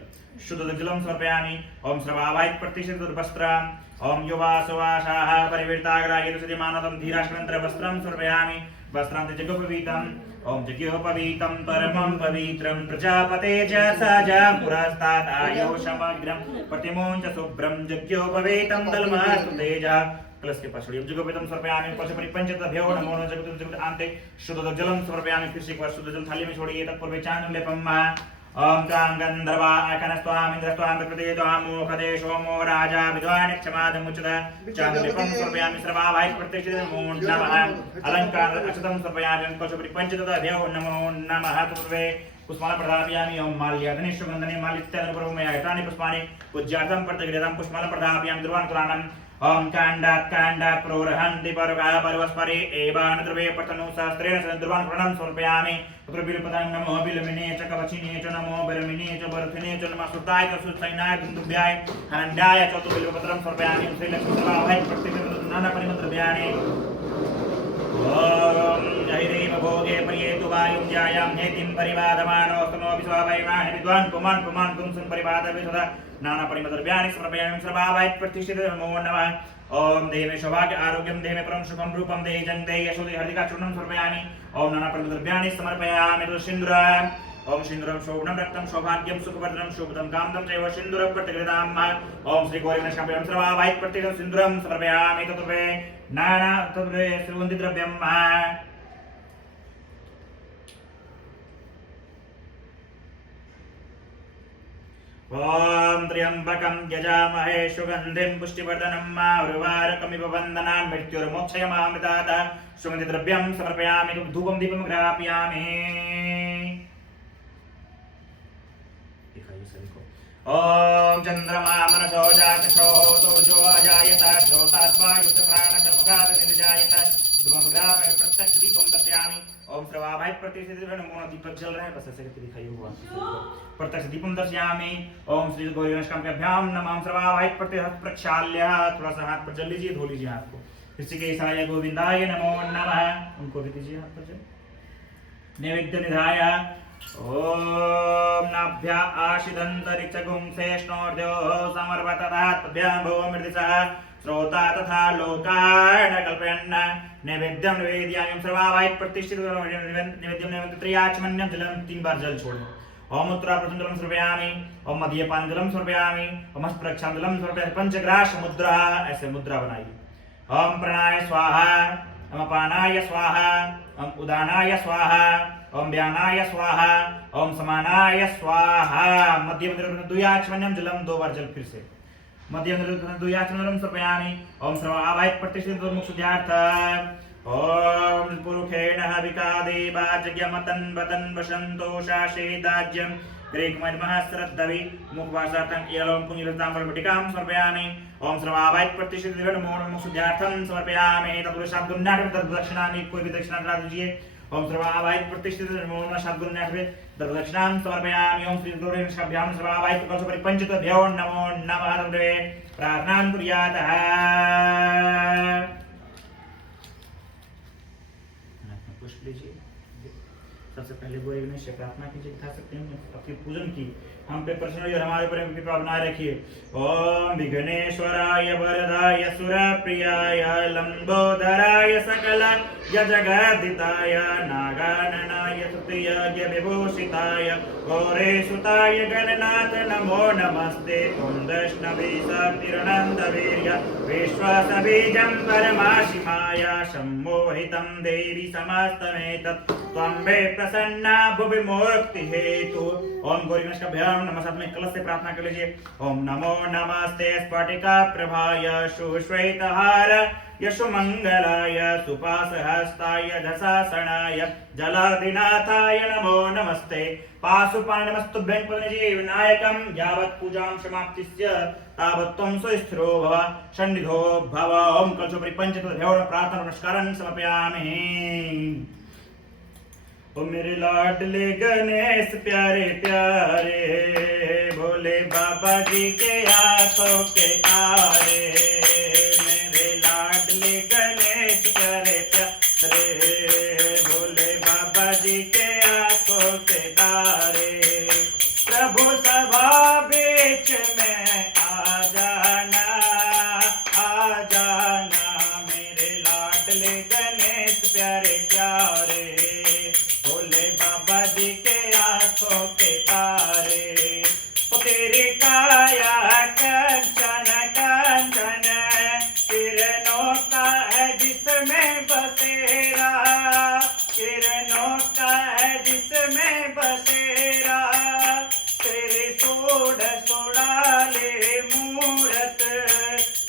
शुद्ध जलम समर्पयामि। ओम श्रवावायित प्रतिष्ठित वस्त्रम्। ओम युवासवासाः परिवृताग्राय सदिमानतं धीराश्वन्तर वस्त्रं समर्पयामि। वस्त्रान्ते जगोपवीतम्। ओम जगोपवीतं परमं पवित्रं प्रजापते च सजा पुरस्तात् आयो समग्रं प्रतिमोञ्च शुभ्रं जगोपवीतं दलमस्तु तेजः। प्लस के पास छोड़िए। जगोपवीतं समर्पयामि। ऊपर से परिपंचतभ्यो नमो जगत आंते शुद्ध जलम समर्पयामि। फिर से एक बार शुद्ध जल थाली में छोड़िए। तत्पूर्वे चानुलेपम्। ओम कां गंधर्वा अकनस्त्वाम इंद्रस्त्वाम प्रकृतित्वाम मोखदे सोमो राजा विद्वान् क्षमादमुच्यत चानुलेपं समर्पयामि। सर्वाभाय प्रतिष्ठित नमो नमः। अलंकार अक्षतं समर्पयामि। अंकुशोपरि पंचतभ्यो नमो नमः। तत्पूर्वे पुष्पाणि प्रदापयामि। ओम माल्यार्धने सुगंधने मालित्यानुपरमयायतानि पुष्पाणि पूज्यार्थं प्रतिगृहीतं पुष्पाणि प्रदापयामि। दुर्वाणकुलानं ओम कांडात् प्रोरहन्ति पर्वः पर्वस्परे एवान द्रवे पठनु शास्त्रेण सद्रुवान् प्रणं समर्पयामि। तत्र बिल्वपदां नमो बिल्वमिने च कवचिने च नमो बिल्वमिने च बर्थिने च नमः सुताय च सुसैनाय दुन्दुभ्याय हनन्दाय च तु बिल्वपत्रं समर्पयामि। श्रीलक्ष्मीदेवाय प्रतिगृहीतं नानापरिमलद्रव्याणि। ओम जयदेव भोगे पर्येतु वायुं जायां नेतिं परिवादमानो स्तनोऽपि स्वावैवाहि विद्वान् पुमान् पुंसं परिवादवे सदा नाना परिमलद्रव्याणि समर्पयामि। सर्वाभाय प्रतिष्ठित नमो नमः। ओम देवे सौभाग्य आरोग्यं देवे परम सुखं रूपं देहि जं देहि यशोदे हरिका चूर्णं समर्पयामि। ओम नाना परिमलद्रव्याणि समर्पयामि। तो सिन्दूरम्। ओम सिन्दूरं शोभनं रक्तं सौभाग्यं सुखवर्धनं शुभदं कामदं चैव सिन्दूरं प्रतिगृहीताम्। ओम श्री गौरी गणेशाभ्यां सर्वाभाय प्रतिष्ठितं सिन्दूरं समर्पयामि। तत्पूर्वे नाना तत्पूर्वे सुगन्धिद्रव्यम्। ओम त्र्यंबकं यजामहे सुगंधिं पुष्टिवर्धनं उर्वारुकमिव वन्दनान् मृत्युर्मोक्षयमामृतात्। सुगन्धिद्रव्यं समर्पयामि। धूपं दीपं ग्रापयामि। ओम चंद्रमा मनसो जातशो तोर्जो अजायत श्रोताद्वायुत प्राणसमुखात् निर्जायत। धूपं ग्रापयामि। प्रत्यक्ष दीपं दर्शयामि। ओम श्रवाभाय प्रतिष्ठित नमो दीपक जल रहा है, बस ऐसे करके दिखाइए भगवान। प्रत्यक्ष दीपं दर्शयामि। ओम श्री गौरी गणेशाभ्यां नमः। श्रवाभाय प्रतिष्ठित प्रक्षाल्य। थोड़ा सा हाथ पर जल लीजिए, धो लीजिए हाथ को। ऋषिकेशाय गोविंदाय नमो नमः। उनको भी दीजिए हाथ पर जल। नैवेद्य निधाय ओम नाभ्या आशिदन्तरिक्षगुं शेष्णोर्ध्यो समर्पतदात्भ्यां भूमिर्दिशः श्रोता तथा लोकान् कल्पयन्। नैवेद्यं निवेदयामि। सर्वाभाय प्रतिष्ठित नैवेद्यं निवेद्य त्रयाचमन्यं जलं 3 बार जल छोड़ें। ओम उत्तराप्रथम जलम समर्पयामि। ओम मध्यपान जलम समर्पयामि। ओम हस्तप्रक्षालन जलम समर्पयामि। पंचग्रास मुद्रा, ऐसे मुद्रा बनाइए। ओम प्राणाय स्वाहा। ओम अपानाय स्वाहा। ओम उदानाय स्वाहा। ओम व्यानाय स्वाहा। ओम समानाय स्वाहा। मध्य द्वयाचमन्यं जलम 2 बार जल फिर से। मध्य द्वयाचमन्यं समर्पयामि। ओम सर्वाभाय प्रतिष्ठित मुक्षुध्यार्थ। ओम पुरुषेण हविका देवा जज्ञमतन् वतन् वसन्तो शासेदाज्यं ग्रीकमधमः श्रद्धवि मुखवासार्थं एलों पुण्यरताम्बरभटिकां समर्पयामि। ओम सर्वाभाय प्रतिष्ठित नमो मुक्षुध्यार्थं समर्पयामि। तत्पुरुष शाब्दुन्नाथ दक्षिणामि। कोई भी दक्षिणा करा दीजिए। ओम सर्वाभाय प्रतिष्ठित नमो शाब्दुन्नाथ दक्षिणां समर्पयामि। ओम श्री गौरी गणेशाभ्यां सर्वाभाय कलशोपरि पंचतभ्यो नमो नमः। तद्वे प्रार्थनां कुर्यातः। पुष्प लीजिए। सबसे पहले गौरी गणेश से प्रार्थना कीजिए, दिखा सकते हैं आपकी पूजन की। हम पे प्रसन्न होइए और हमारे ऊपर कृपा बनाए रखिए। ओम विघ्नेश्वराय वरदाय सुरप्रियाय लंबोदराय सकल जगद्दिताय नागाननाय स्तुत्याय विभूषिताय गौरीसुताय गणनाथ नमो नमस्ते। त्वं वैष्णवी शक्तिरनन्तवीर्य विश्वासबीजं परमाशिमाय सम्मोहितं देवी समस्तमेतत् त्वं वे प्रसन्ना भुवि मुक्ति हेतु। ओम गौरी गणेश नमः साथ में कलश से प्रार्थना कर लीजिए। ओम नमो नमस्ते स्फटिका प्रभाय सुश्वेतहार यशुमंगलाय सुपासहस्ताय दशासनाय जलादिनाथाय नमो नमस्ते। पाशुपाणि नमस्तुभ्यं पवनजी विनायकं यावत् पूजां समाप्तिस्य तावत् त्वं सुस्थिरो भव सन्निधो भव। ओम कलशोपरि पंचतुर्भ्यो प्रार्थना नमस्कारं समर्पयामि। ओ मेरे लाडले गणेश प्यारे प्यारे भोले बाबा जी के आंखों के तारे। मेरे लाडले गणेश प्यारे प्यारे भोले बाबा जी के आंखों के तारे। प्रभु सभा बीच में आ जाना मेरे लाडले गणेश प्यारे प्यारे भोले बाबा जी के आंखों के तारे। ओ तेरी काया कंचन कंचन किरणों का है जिसमें बसेरा, किरणों का है जिसमें बसेरा। तेरे सोड सोडाले मूरत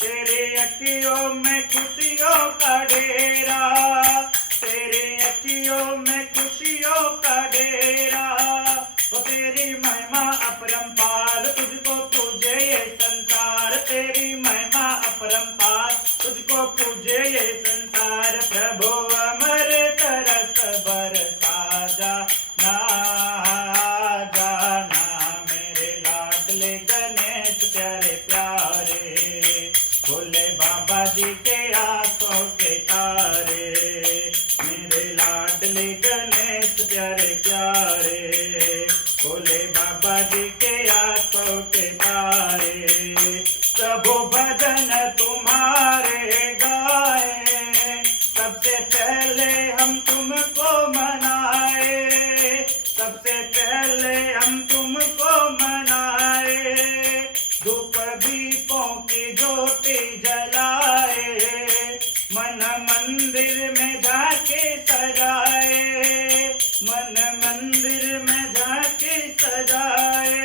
तेरे अखियों में खुशियों का डेरा, तेरे अखियों में खुशियों का डेरा। वो तेरी महिमा अपरंपार तुझको पूजे ये संसार, तेरी महिमा अपरंपार तुझको पूजे ये संसार। प्रभु अमर तरस बरसा जाना मेरे लाडले गणेश प्यारे प्यारे भोले बाबा जी के आंखों के तारे। मेरे लाडले गणेश प्यारे प्यारे भोले बाबा जी के आंखों के तारे। प्रभु भजन तुम्हारे गाए सबसे पहले हम तुमको मनाए, सबसे पहले हम तुमको मनाए। धूप दीपों की ज्योति जलाए मन मंदिर में जाके सजाए, मन मंदिर में जाके सजाए।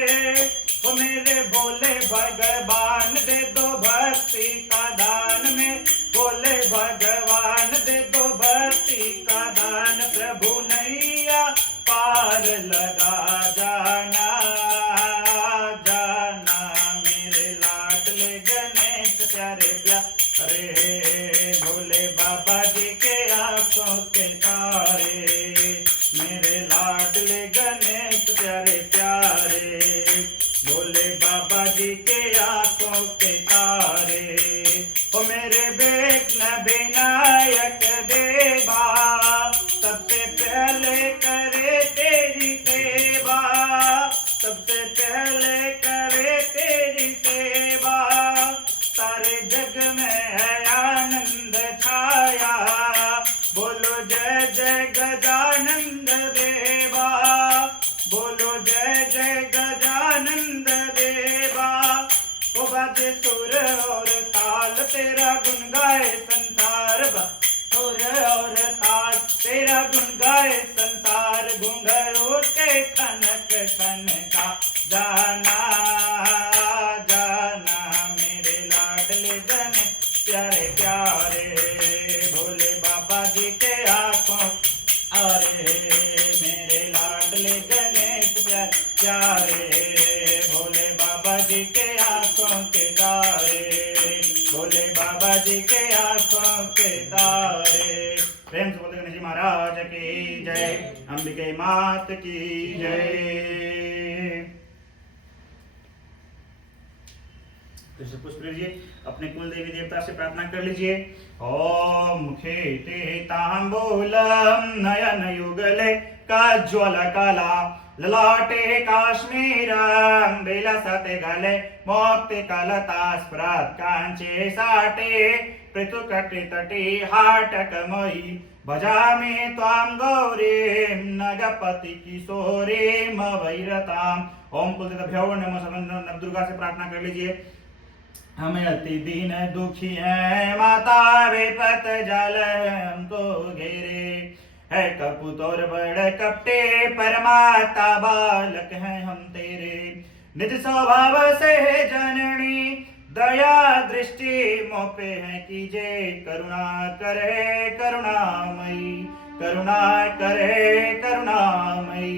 ओ मेरे भोले भगवान दे दो भक्ति का दान में, भोले भगवान दे दो भक्ति का दान। प्रभु नैया पार लगा जाना मेरे लाडले गणेश प्यारे प्यारे भोले बाबा जी के आंखों के तारे। मेरे लाडले गणेश प्यारे प्यारे भोले बाबा जी के आंखों के तारे। ओ मेरे विघ्न विनायक देवा सबसे पहले करे तेरी सेवा, सबसे पहले करे तेरी सेवा। सारे जग में है आनंद छाया बोलो जय जय गजानंद देवा, बोलो जय जय गजानंद देवा। ओ बाजे सुर और ताल तेरा गुन गाए संसार, और ताल तेरा गुन गाए संसार। घुंघरू के खनक खनका जाना मेरे लाडले गणेश प्यारे प्यारे भोले बाबा जी के आंखों अरे। मेरे लाडले गणेश प्यारे प्यारे भोले बाबा जी के आंखों के तारे, भोले बाबा जी के आंखों के तारे। प्रेम से बोलते गणेश जी महाराज की जय, अंबिके मात की जय। पुष्प लीजिए, अपने कुल देवी देवता से प्रार्थना कर लीजिए। ओम मुखे ते तांबूलम नयन युगले काज्वल कला ललाटे काश्मीरं विलसते गले मोक्ति कलता स्फुरत् कांचे साटे पृथुकटितटे हाटकमयी भजामि त्वां गौरीं नगपति किशोरीं वैरताम्। ओम कुलदेवभ्यो नमः नवदुर्गा से प्रार्थना कर लीजिए। हमें अति दीन दुखी है माता विपत जल हमको घेरे, है कपूत और बड़ कपटे परमाता बालक हैं हम तेरे निज स्वभाव से जननी दया दृष्टि मोपे हैं कीजे करुणा करे करुणामयी करुणा करे करुणामयी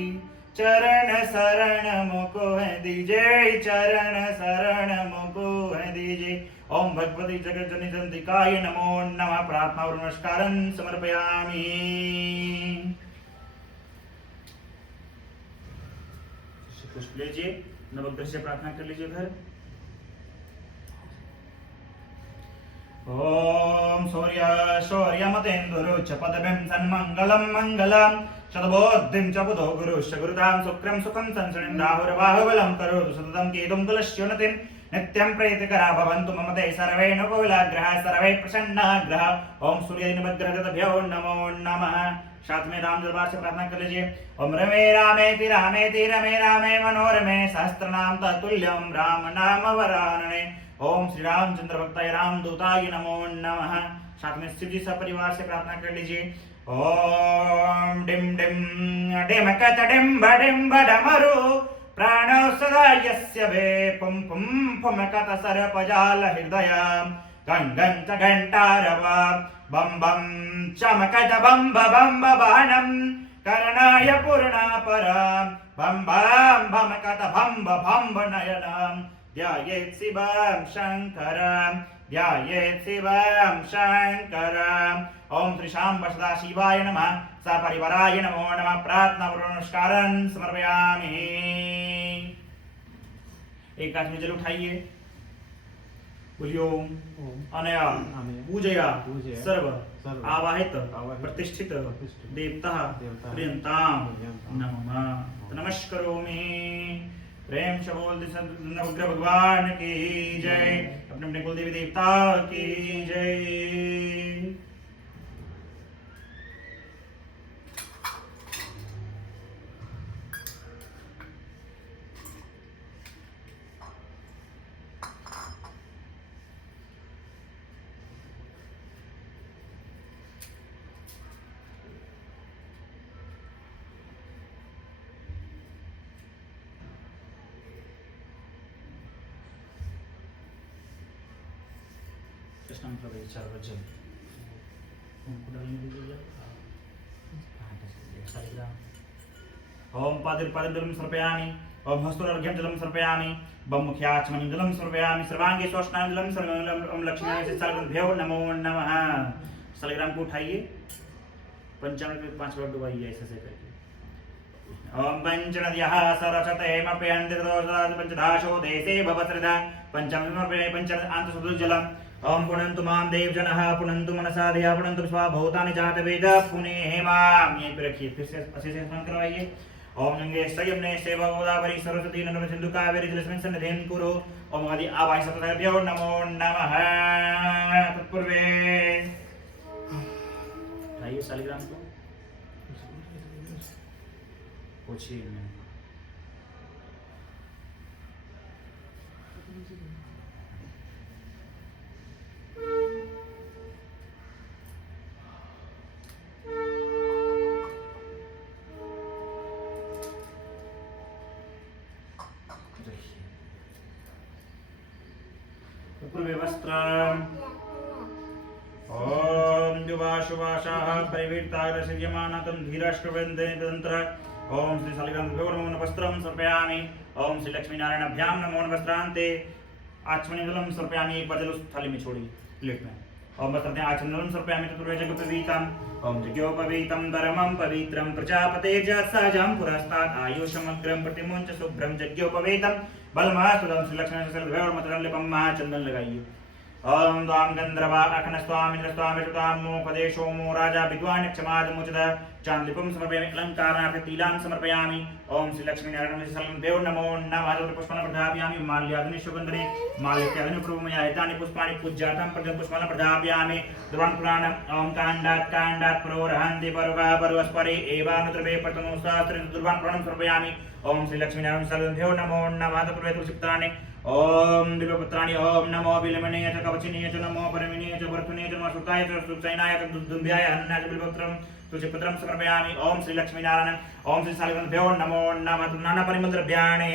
चरण शरण मुको है दीजे चरण शरण मुको है दीजे ओम भगवती जगज्जननी चंडिकाय नमो नमः प्रार्थना और नमस्कारं समर्पयामि पुष्प लीजिए नवग्रह से प्रार्थना कर लीजिए उधर ओम शौर्य शौर्यमतेन्दुरुच्च पदभिं सन्मङ्गलं मङ्गलं शतबोद्धिं च बुधो गुरुश्च गुरुतां शुक्रं सुखं संसृणं राहुर्बाहुबलं करोतु सततं केतुं कुलस्योन्नतिं नित्यं प्रीतिकरा भवन्तु मम ते सर्वे नुकुलाग्रहाः सर्वे प्रसन्नाग्रहाः ओम सूर्यादिनवग्रहभ्यो नमो नमः साथ में राम दरबार से प्रार्थना कर लीजिए ओम रमे रामेति रामेति रमे रामे मनोरमे सहस्त्रनाम तत्तुल्यं राम नाम वरानने ओम श्री रामचंद्र भक्ताय रामदूताय नमो नमः साथ में शिव जी सपरिवार से प्रार्थना कर लीजिए ओम डिम डिम डिमकत डिम्ब डिम्ब डमरु प्राणो सदा यस्य वे पुम पुम पुमकत सर्पजाल हृदय गंगं च घंटारव बम बम चमकत बम बम बाणं करणाय पूर्णापरं बम बम भमकत भम नयनं ध्यायेत् शिवं शङ्करं ध्यायेत् शिवं शङ्करं ओम श्री शांब सदा शिवाय नमः सपरिवाराय नमो नमः प्रार्थना और नमस्कारं समर्पयामि एक हाथ में जल उठाइए बोलिए ओम अनया पूजया सर्व आवाहित प्रतिष्ठित देवता प्रियंताम नमः नमस्करोमि प्रेम से बोल नवग्रह भगवान की जय अपने अपने कुल देवी देवता की जय कृष्ण प्रवेश चार वचन उनको डालने दीजिए ओम पादिर्पादं जलं समर्पयामि ओम हस्तोर्घ्यं जलं समर्पयामि बम मुख्याचमनं जलं समर्पयामि सर्वांगे शोषणां जलं समर्पयामि ओम लक्ष्मीनारायण से सर्वभ्यो नमो नमः सलग्राम को उठाइए पंचामृत में 5 बार डुबाइए ऐसे से करके ओम पंचनद्यः सरचतेमप्यन्तिरदोषदात् पंचदाशो देशे भवसृदा पंचामृतं समर्पयामि पंचामृतान्त जलम् ओम पुनन्तु मां देवजनः पुनन्तु मनसा धिया पुनन्तु स्वाभूतानि जातवेद पुनेहि मां यहीं पे रखिए फिर से अच्छे से स्मरण करवाइए ओम गंगे संयमने सेवा गोदावरी सरस्वती नर्मदे सिंधु कावेरी जलस्मिन् सन्निधिं कुरु ओम आदि आवाहि सततभ्यो नमो नमः तत्पूर्वे आइए शालिग्राम को पूछिए वस्त्रम् ओम जुवाशुवाशाः परिवीर्ताग्रसिद्यमानतं धीराष्ट्रवृन्दे तदन्त्र ओम श्री शालिग्रामभ्यो नमो वस्त्रं समर्पयामि ओम श्री लक्ष्मीनारायणाभ्यां नमो वस्त्रान्ते आचमनीजलं समर्पयामि एक बार उस थाली में छोड़िए प्लेट में ओम वस्त्रान्ते आचमनीजलं समर्पयामि चतुर्वेदजगपवीतं ओम यज्ञोपवीतं धर्मं पवित्रं प्रजापतेर्य सहजं पुरस्तात् आयुषमग्रं प्रतिमुञ्च शुभ्रं यज्ञोपवीतं बलमस्तुतं श्री लक्ष्मीनारायण और मतरं लिपं महाचंदन लगाइए ओम द्वां गंधर्वा अखनस्वामिन्द्रस्वामि मोपदेशोमो राजा विद्वान् क्षमादमुचित चांदलिपुं समर्पयामि अलंकारार्थ तिलां समर्पयामि ओम श्री लक्ष्मीनारायण देव नमो नमः पुष्पाणि प्रदापयामि माल्यादि सुगंधने माल्यत्यादि प्रभुमया हितानि पुष्पाणि पूज्यार्थं प्रथम पुष्पाणि प्रदापयामि दुर्वान् पुराणं ओम काण्डात् प्रोरहन्ति परुगा परस्परे एवानुत्रवे प्रथमो सहस्रे दुर्वान् पुराणं समर्पयामि ओम श्री लक्ष्मीनारायण देव नमो नमः तत्पूर्वे तुलसीपत्राणि ओम बिल्वपत्राणि ओम नमो बिल्वमणिये च कवचिनीये च नमो परमिनीये च वर्धुनीये च नमो सुताय च सुचैनाय च दुर्दुम्भ्याय अन्नाय च बिल्वपत्रं तुलसीपत्रं समर्पयामि। ओम श्री लक्ष्मीनारायण ओम श्री शालिग्रामभ्यो नमो नमः नाना परिमलद्रव्याणि।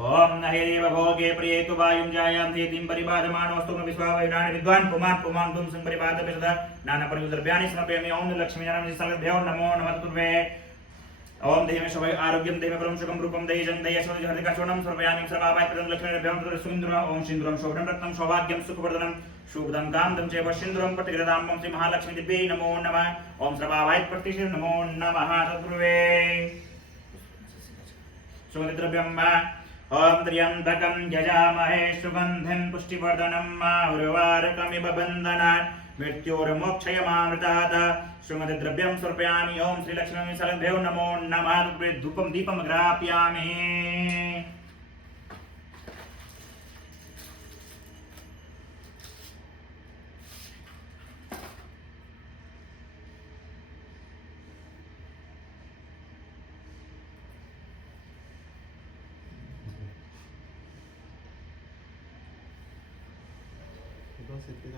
ओम नहेदेव भोगे प्रिये तु वायुं जायां धीतिं परिबाधमानोऽस्तु न विश्वावैराणि विद्वान् पुमान् तुं संपरिपादपेशद नाना परिमलद्रव्याणि समर्पयामि। ओम लक्ष्मीनारायण श्री शालिग्रामभ्यो नमो नमः तुर्वे। ओम देहि मे शोभय आरोग्यं देहि मे परम सुखं रूपं देहि जं देहि यशो हृदिका चूर्णं समर्पयामि। सर्वाभाय प्रदं लक्ष्मीनारायणभ्यो नमः सुन्दरम्। ओम सिन्दूरं शोभनं रत्नं सौभाग्यं सुखवर्धनं शुभदं कामदं चैव सिन्दूरं प्रतिगृहदां ओम श्री महालक्ष्मी दिव्यै नमो नमः। ओम सर्वाभाय प्रतिश्री नमो नमः तद्रुवे सुगन्धिद्रव्यं ओम त्र्यम्बकं यजामहे सुगन्धिं पुष्टिवर्धनम् उर्वारुकमिव बन्धनात् मृत्योर्मोक्षयमामृतात् सुगन्धिद्रव्यं समर्पयामि। ओम श्री लक्ष्मी शालिग्रामभ्यो नमो नमः। धूपं दीपं ग्रापयामि। Então você fez a...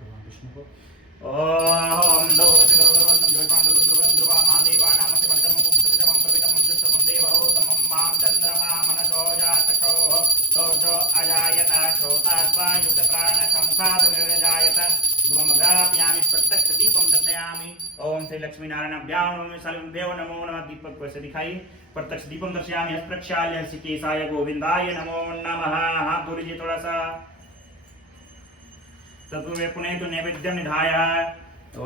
भगवान विष्णु को ओम दौरति दौरवन्तं द्रवान्दं द्रवं द्रवा महादेवानामस्य पञ्चमं गुं सतितमं प्रवितमं जुष्टमं देवहोतमं मां चन्द्रमा मनसो जातक्षो सौर्जो अजायत श्रोताद्वायुक्त प्राणसमुखात् निर्जायत धूमं ग्रापयामि प्रत्यक्ष दीपं दर्शयामि। ओम श्री लक्ष्मीनारायणाभ्यां नमः शालिग्रामभ्यो नमो नमः। दीपक वैसे दिखाई प्रत्यक्ष दीपं दर्शयामि। प्रक्षाल्य ऋषिकेशाय गोविंदाय नमो नमः। हाथ धो लीजिए थोड़ा सा। तत्पूर्वे पुनः तो नैवेद्यं निधाय ओम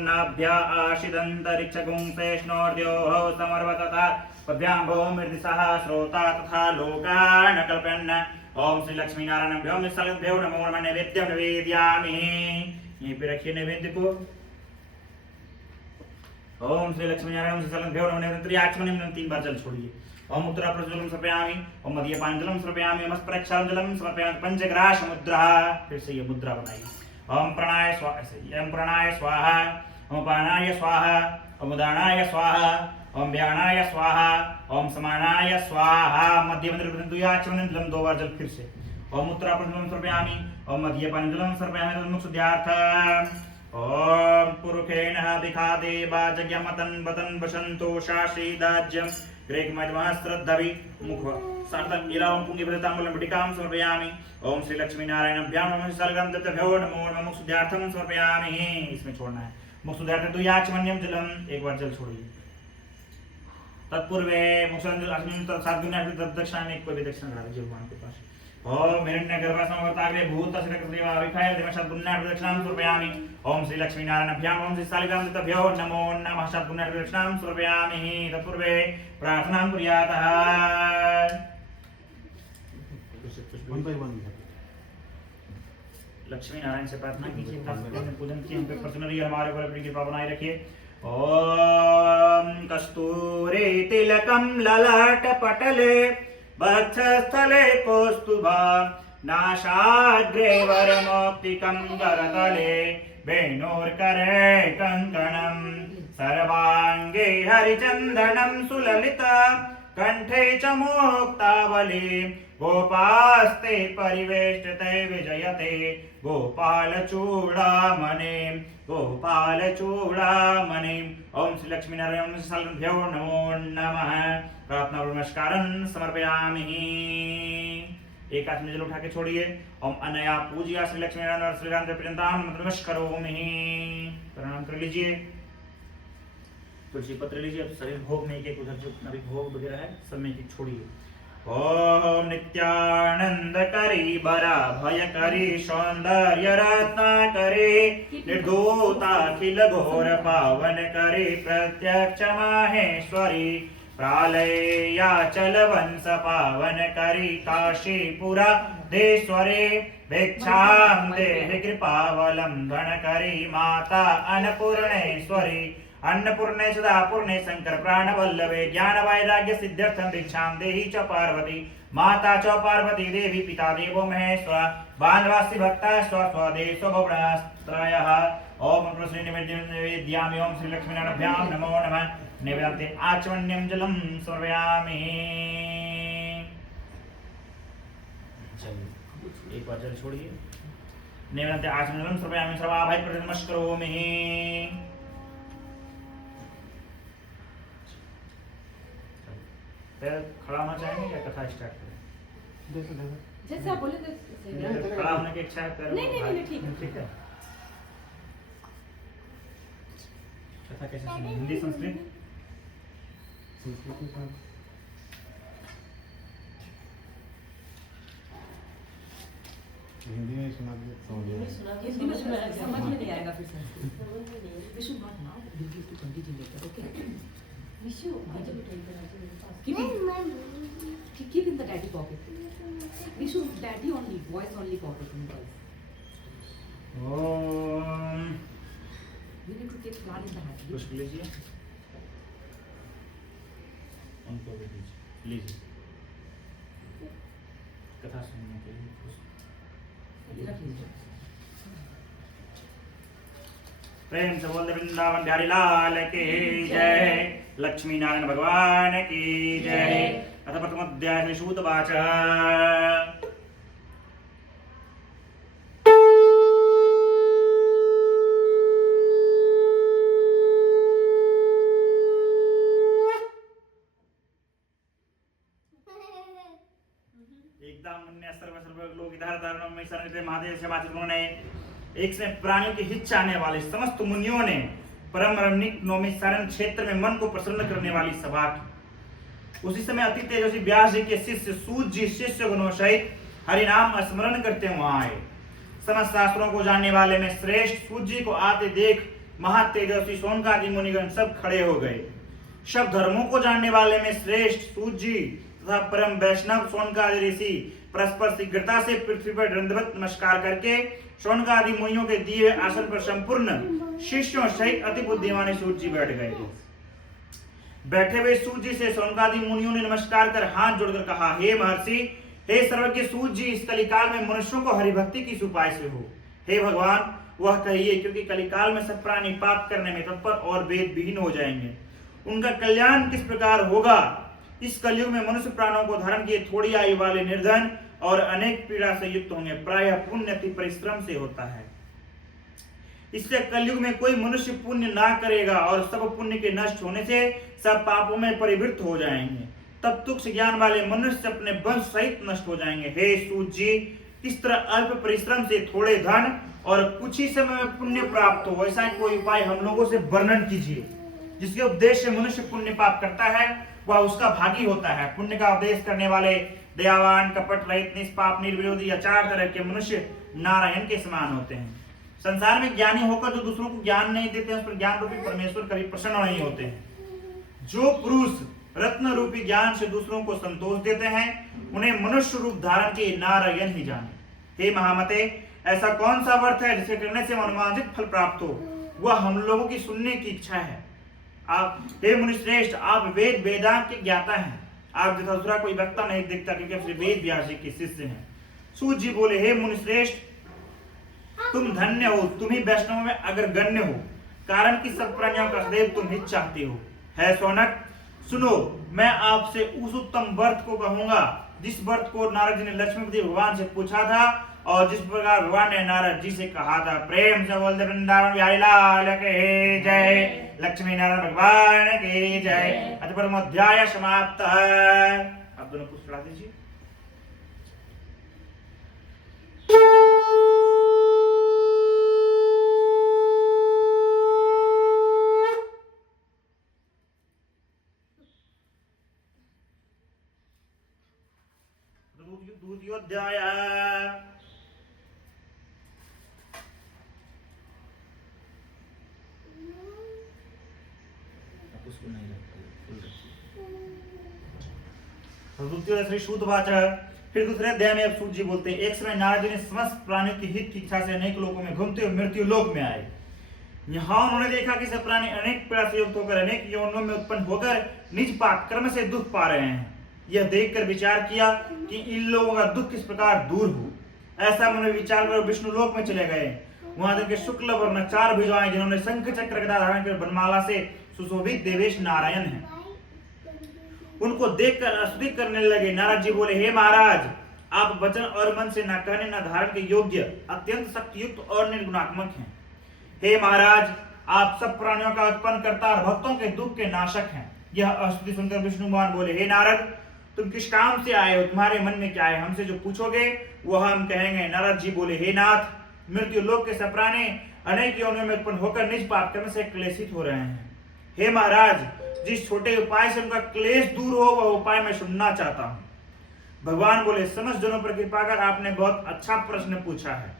नाभ्या आशिदन्तरिक्षगुं शेष्णोर्द्योः समर्वतता पद्भ्यां भूमिर्दिशः श्रोता तथा लोकान् कल्पयन्। ओम श्री लक्ष्मीनारायणाभ्यो शालिग्रामभ्यो नमो नमः। नैवेद्यं निवेदयामि। यहीं पे रखिए नैवेद्य को। ओम श्री लक्ष्मीनारायण श्री शालिग्रामभ्यो नमः। नैवेद्य आचमनीं 3 बार जल छोड़िए। ओम उत्तराप्रजलं समर्पयामि। ओम मध्यपानजलं समर्पयामि। ओम स्प्रक्षालजलं समर्पयामि। पंचग्रास मुद्रा। फिर से ये मुद्रा बनाइए। ओम प्राणाय स्वाहा। ओम प्राणाय स्वाहा। ओम पानाय स्वाहा। ओम उदानाय स्वाहा। ओम व्यानाय स्वाहा। ओम समानाय स्वाहा। मध्यमंत्र दुयाचमनं जलं 2 बार जल फिर से। ओम उत्तराप्रजलं समर्पयामि। ओम मध्यपानजलं समर्पयामि। तन्मुक्षुद्यार्थम् ओम पुरुषेण विखादे वाजज्ञमतन वतन वसंतो शासीदाज्यम ग्रेक मधुमः श्रद्धवि मुख सार्थक इलावं पुंगी भृतांबुलं वटिकां समर्पयामि। ओम श्री लक्ष्मीनारायणाभ्यां नमः। शालिग्रामभ्यो नमो नमः। मुक्षुद्यार्थं समर्पयामि। इसमें छोड़ना है। मुक्षुद्यार्थ दुयाचमन्यं जलम 1 बार जल छोड़िए। तत्पूर्वे मुक्षुद्यार्थ 7 गुना दक्षिणा में कोई भी दक्षिणा करा दीजिए भगवान के पास। ओम हिरण्यगर्भसमवर्ताग्रे भूतश्रीकृतदेवाविखाय दिवशद्गुण्णार्थ दक्षिणां समर्पयामि। ओम श्री लक्ष्मीनारायणाभ्यां ओम श्री शालिग्रामभ्यो नमो नमः। शद्गुण्णार्थ दक्षिणां समर्पयामि। तत्पूर्वे प्रार्थनां कुर्यातः। One by one Lakshmi Narayan से प्रार्थना कीजिए। पूजन की हम पे प्रसन्न रहिए। हमारे ऊपर अपनी कृपा बनाए रखिए। ओम कस्तूरी तिलकं ललाट पटले वक्षस्थले कौस्तुभा नासाग्रे वरमौक्तिकं करतले वेणोर्करे कङ्कणं सर्वाङ्गे हरिचन्दनं सुललिता कंठे च मुक्तावली गोपास्ते परिवेष्टिते विजयते गोपालचूडामणि गोपालचूडामणि। ओम श्री लक्ष्मीनारायण शालिग्रामभ्यो नमो नमः। प्रार्थना नमस्कारं समर्पयामि। एक हाथ में जल उठा के छोड़िए। ओम अनया पूज्या श्री लक्ष्मीनारायण श्रीराम प्रियंताम नमस्करोमि। प्रणाम कर लीजिए। तुलसी पत्र लीजिए। अब शरीर भोग में एक उधर जो अभी भोग वगैरह है सब में एक छोड़िए। ओम नित्यानंद करी बरा भय करी सौंदर्य रत्नाकरी निर्धूताखिल घोर पावन करी प्रत्यक्ष माहेश्वरी प्रालयाचल वंश पावन करी काशीपुरा देश्वरी भिक्षां देहि कृपावलंबन करी माता अन्नपूर्णेश्वरी अन्नपूर्णे सदापूर्णे शंकर प्राणवल्लभे ज्ञान वैराग्य सिद्ध्यर्थं भिक्षां देहि च पार्वती माता च पार्वती देवी पिता देवो महेश्वर बान्धवासी भक्ता स्वस्वदेशो भवनास्त्रयः ओम प्रश्री निवेद्यामि ओम श्री लक्ष्मी नारायणाभ्याम नमो नमः निवेद्यते आचमन्यं जलम समर्पयामि। चलिए एक बार जल छोड़िए। निवेद्यते आचमन्यं जलम समर्पयामि सर्वाभय नमस्करोमि। पैर खड़ा होना चाहेंगे या कथा स्टार्ट करें? देखो देखो जैसे आप बोले तो खड़ा होने की इच्छा है पैरों नहीं, को नहीं, भाई- नहीं, ठीक है। ठीक है। कथा कैसे सुनी? हिंदी संस्कृत संस्कृति का हिंदी में सुना दिया समझ गया। हिंदी में सुना समझ में नहीं आएगा फिर Sanskrit. Vishu not now, will give to continue later, okay? Vishu keep in the daddy pocket. Vishu, daddy only, voice only pocket in voice. Om We need to take plan in the hand. पुष्प लीजिए। उनको भी दीजिए। लीजिए। कथा सुनने के लिए पुष्प। रख लीजिए। प्रेम से बोल दे वृंदावन बिहारी लाल की जय, लक्ष्मी नारायण भगवान की जय। अथ प्रथम अध्याय श्री सूत वाच। एकदम अन्य सर्व लोग इधर उधर में शरण महादेव से बातचीत उन्होंने एक से प्राणियों के हित चाहने वाले समस्त मुनियों ने परम रमणीक नौमी सारण क्षेत्र में मन को प्रसन्न करने वाली सभा की। उसी समय अति तेजस्वी व्यास जी के शिष्य सूत जी शिष्य गुणों सहित हरिनाम स्मरण करते वहां आए। समस्त शास्त्रों को जानने वाले में श्रेष्ठ सूत जी को आते देख महातेजस्वी सोनकादि मुनिगण सब खड़े हो गए। सब धर्मों को जानने वाले में श्रेष्ठ सूत जी तथा परम वैष्णव सोनकादि ऋषि परस्पर शीघ्रता से पृथ्वी पर दंडवत नमस्कार करके सोनकादि मुनियों के दिए आसन पर संपूर्ण शिष्यों सहित अति बुद्धिमान सूत जी बैठ गए। बैठे हुए सूत जी से सोनकादि मुनियों ने नमस्कार कर हाथ जोड़कर कहा, हे महर्षि, हे सर्वज्ञ सूत जी, इस कलिकाल में मनुष्यों को हरिभक्ति किस उपाय से हो? हे भगवान, वह कहिए, क्योंकि कलिकाल में सब प्राणी पाप करने में तत्पर और वेद विहीन हो जाएंगे। उनका कल्याण किस प्रकार होगा? इस कलयुग में मनुष्य प्राणों को धारण किए थोड़ी आयु वाले निर्धन और अनेक पीड़ा से युक्त होंगे। प्रायः पुण्य अति परिश्रम से होता है, इसलिए कलयुग में कोई मनुष्य पुण्य ना करेगा और सब पुण्य के नष्ट होने से सब पापों में परिवृत्त हो जाएंगे। तब तुक्ष ज्ञान वाले मनुष्य अपने वंश सहित नष्ट हो जाएंगे। हे सूत जी, इस तरह अल्प परिश्रम से थोड़े धन और कुछ ही समय में पुण्य प्राप्त हो, ऐसा कोई उपाय हम लोगों से वर्णन कीजिए। जिसके उपदेश से मनुष्य पुण्य पाप करता है वह उसका भागी होता है। पुण्य का उपदेश करने वाले दयावान, कपट रहित, निष्पाप, निर्विरोधी या चार तरह के मनुष्य नारायण के समान होते हैं। संसार में ज्ञानी होकर जो दूसरों को ज्ञान नहीं देते हैं, उस पर ज्ञान रूपी परमेश्वर कभी प्रसन्न नहीं होते हैं। जो पुरुष रत्न रूपी ज्ञान से दूसरों को संतोष देते हैं, उन्हें मनुष्य रूप धारण के नारायण ही जाने। हे महामते, ऐसा कौन सा व्रत है जिसे करने से मनोवांछित फल प्राप्त हो? वह हम लोगों की सुनने की इच्छा है। आप हे मुनिश्रेष्ठ, आप वेद वेदांत के ज्ञाता हैं। आप जैसा दूसरा कोई वक्ता नहीं दिखता, क्योंकि आप वेद व्यास जी के शिष्य हैं। सूत जी बोले, हे मुनिश्रेष्ठ, तुम धन्य हो, तुम ही वैष्णव में अग्रगण्य हो, कारण कि सब प्राणियों का सदैव तुम ही चाहते हो। है सौनक, सुनो, मैं आपसे उस उत्तम व्रत को कहूंगा जिस व्रत को नारद जी ने लक्ष्मीपति भगवान से पूछा था और जिस प्रकार भगवान ने नारद जी से कहा था। प्रेम से बोल दे वृंदावन बिहारी लाल के जय, लक्ष्मी नारायण भगवान की जय। अथ परम अध्याय समाप्त है। आप दोनों कुछ पढ़ा दीजिए। द्वितीयोध्याय। उसको नहीं रखते। श्री सूत वाच। फिर दूसरे अध्याय में अब सूत जी बोलते हैं, एक समय नारद जी ने समस्त प्राणियों की हित की इच्छा से अनेक लोगों में घूमते हुए मृत्यु लोक में आए। यहाँ उन्होंने देखा कि सब प्राणी अनेक पीड़ा से युक्त होकर अनेक यौनों में उत्पन्न होकर निज पाप कर्म से दुख पा रहे हैं। यह देखकर विचार किया कि इन लोगों का दुख किस प्रकार दूर हो। ऐसा मन में विचार कर विष्णु लोक में चले गए वहां तक के शुक्ल वर्ण 4 भुजाएं जिन्होंने शंख चक्र गदा धारण कर वनमाला से सुशोभित देवेश नारायण हैं। उनको देखकर स्तुति करने लगे। नारद जी बोले, हे महाराज, आप वचन और मन से न कहने न धारण के योग्य, अत्यंत शक्तियुक्त और निर्गुणात्मक हैं। हे महाराज, आप सब प्राणियों का उत्पन्न करता और भक्तों के दुख के नाशक हैं। यह स्तुति सुनकर विष्णु भगवान बोले, हे नारद, तुम किस काम से आए हो? तुम्हारे मन में क्या है? हमसे जो पूछोगे वह हम कहेंगे। नारद जी बोले, हे नाथ, मृत्यु लोक के सब प्राणी अनेक योनियों में उत्पन्न होकर निज पाप कर्म से क्लेशित हो रहे हैं। हे महाराज, जिस छोटे उपाय से उनका क्लेश दूर हो वह उपाय मैं सुनना चाहता हूँ। भगवान बोले, समस्त जनों पर कृपा कर आपने बहुत अच्छा प्रश्न पूछा है,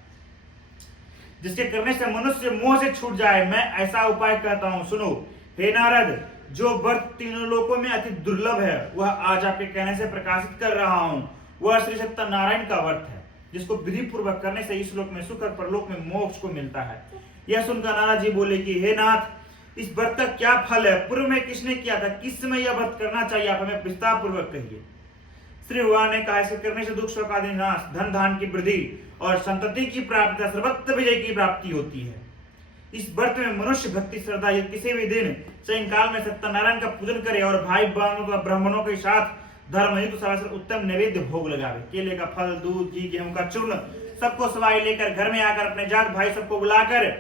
जिसके करने से मनुष्य मोह से छूट जाए। मैं ऐसा उपाय कहता हूँ, सुनो। हे नारद, जो व्रत तीनों लोकों में अति दुर्लभ है वह आज आपके कहने से प्रकाशित कर रहा हूँ। वह श्री सत्यनारायण का व्रत है, जिसको विधि पूर्वक करने से इस लोक में सुख और परलोक में मोक्ष को मिलता है। यह सुनकर नारद जी बोले कि हे नाथ, इस व्रत का क्या फल है? पूर्व में किसने किया था? किस समय यह व्रत करना चाहिए? आप हमें विस्तार पूर्वक कहिए। श्री भगवान ने कहा, इसे करने से दुख शोक आदि नाश, धन धान की वृद्धि और संतति की प्राप्ति, सर्वत्र विजय की प्राप्ति होती है। इस व्रत में मनुष्य भक्ति श्रद्धा ये किसी भी दिन सायंकाल में सत्यनारायण का पूजन करे और भाई बहनों ब्राह्मणों के साथ धर्मयुक्त सवासर उत्तम नैवेद्य भोग लगावे। केले का फल, दूध, घी, गेहूं का चूर्ण सबको सवाई लेकर घर में आकर अपने जात भाई सबको बुलाकर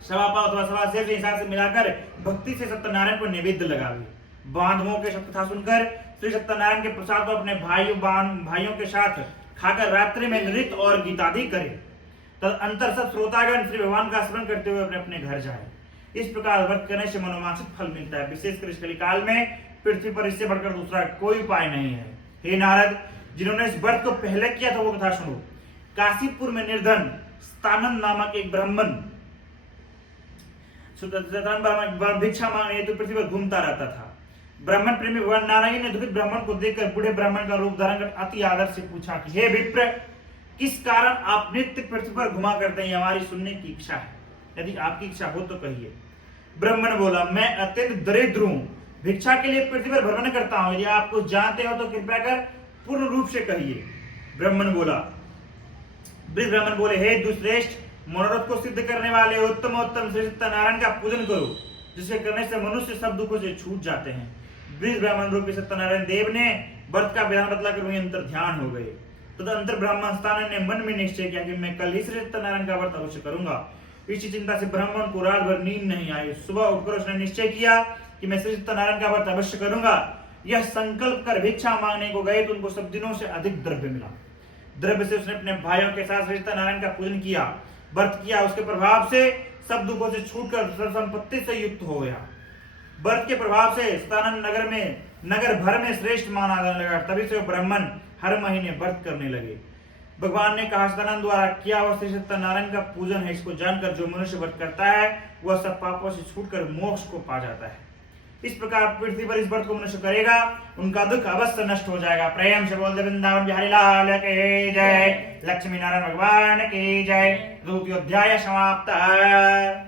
सवा पाव अथवा सवा सेर के हिसाब से मिलाकर भक्ति से सत्यनारायण को नैवेद्य लगावे। बांधवों के कथा सुनकर श्री सत्यनारायण के प्रसाद को अपने भाइयों के साथ खाकर रात्रि में नृत्य और गीतादि करे। तदंतर सब श्रोतागण श्री भगवान का स्मरण करते हुए अपने अपने घर जाए। इस प्रकार व्रत करने से मनोवांछित फल मिलता है। विशेषकर इस कलिकाल में पृथ्वी पर इससे बढ़कर दूसरा कोई उपाय नहीं है। हे नारद, जिन्होंने इस व्रत को पहले किया था वो कथा सुनो। काशीपुर में निर्धन स्थानंद नामक एक ब्राह्मण भिक्षा मांगने हेतु पृथ्वी पर घूमता रहता था। ब्राह्मण प्रेमी भगवान नारायण ने दुखित ब्राह्मण को देखकर बूढ़े ब्राह्मण का रूप धारण कर अति आदर से पूछा कि हे विप्र, किस कारण आप नित्य पृथ्वी पर घुमा करते हैं? हमारी सुनने की इच्छा है, यदि आपकी इच्छा हो तो कहिए। ब्राह्मण बोला, मैं अत्यंत दरिद्र हूँ, भिक्षा के लिए पृथ्वी पर भ्रमण करता हूँ। यदि आप कुछ जानते हो तो कृपया कर पूर्ण रूप से कहिए। ब्राह्मण बोले, हे दुश्रेष्ठ, मनोरथ को सिद्ध करने वाले उत्तम श्री सत्यनारायण का पूजन करो, जिसे करने से मनुष्य सब दुखों से छूट जाते हैं। वृद्ध ब्राह्मण रूपी सत्यनारायण देव ने व्रत का विधान बतलाकर वहीं अंतर ध्यान हो गए। तदंतर ब्राह्मण स्थान ने मन में निश्चय किया कि मैं कल ही श्री सत्यनारायण का व्रत अवश्य करूंगा। इसी चिंता से ब्राह्मण को रात भर नींद नहीं आई। सुबह उठकर उसने निश्चय किया कि मैं श्री सत्यनारायण का व्रत अवश्य करूंगा। यह संकल्प कर भिक्षा मांगने को गए तो उनको सब दिनों से अधिक द्रव्य मिला। द्रव्य से उसने अपने भाइयों के साथ श्री सत्यनारायण का पूजन किया, व्रत किया। उसके प्रभाव से सब दुखों से छूटकर सर्व संपत्ति से युक्त हो गया। व्रत के प्रभाव से स्थानंद नगर भर में श्रेष्ठ माना जाने लगा। तभी से ब्राह्मण हर महीने व्रत करने लगे। भगवान ने कहा, स्थानंद द्वारा किया हुआ श्री सत्यनारायण का पूजन है। इसको जानकर जो मनुष्य व्रत करता है वह सब पापों से छूटकर मोक्ष को पा जाता है। इस प्रकार पृथ्वी पर इस व्रत को मनुष्य करेगा, उनका दुख अवश्य नष्ट हो जाएगा। प्रेम से बोल दे वृंदावन बिहारी लाल की जय, लक्ष्मी नारायण भगवान की जय। द्वितीय अध्याय समाप्त है।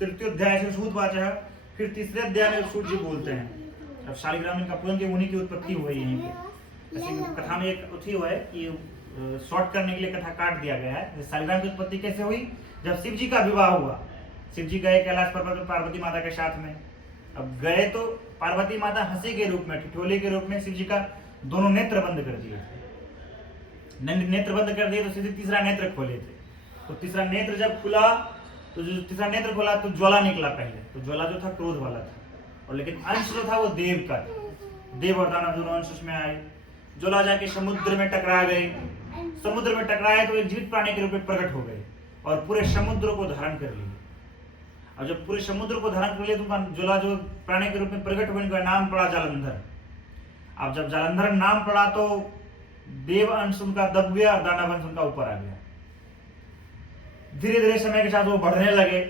तृतीय अध्याय से सूतवाचः, फिर तीसरे अध्याय में सूत जी बोलते हैं। अब शालिग्राम इनका पूजन के उन्हीं की उत्पत्ति हुई है। यहीं पे ऐसे कथा में एक उठी हुआ है कि शॉर्ट करने के लिए कथा काट दिया गया है। शालिग्राम की उत्पत्ति कैसे हुई? जब शिव जी का विवाह हुआ, शिव जी गए कैलाश पर्वत पर पार्वती माता के साथ में। अब गए तो पार्वती माता हंसी के रूप में, ठिठोले के रूप में शिव जी का दोनों नेत्र बंद कर दिए। नेत्र बंद कर दिए तो सीधे तीसरा नेत्र खोले थे। तो तीसरा नेत्र जब खुला तो जो तीसरा नेत्र खोला तो ज्वाला निकला पहले। तो ज्वाला जो था क्रोध वाला था, और लेकिन अंश जो था वो देव का था। देव और दानव दोनों अंश उसमें आए। ज्वाला जाके समुद्र में टकरा गए। समुद्र में टकराए तो एक जीवित प्राणी के रूप में प्रकट हो गए और पूरे समुद्र को धारण कर लिए। और जब पूरे समुद्र को धारण कर लिए तो ज्वाला जो प्राणी के रूप में प्रकट हुए, उनका नाम पड़ा जालंधर। अब जब जालंधर नाम पड़ा तो देव अंश उनका दब गया, दानव अंश उनका ऊपर आ गया। धीरे धीरे समय के साथ वो बढ़ने लगे।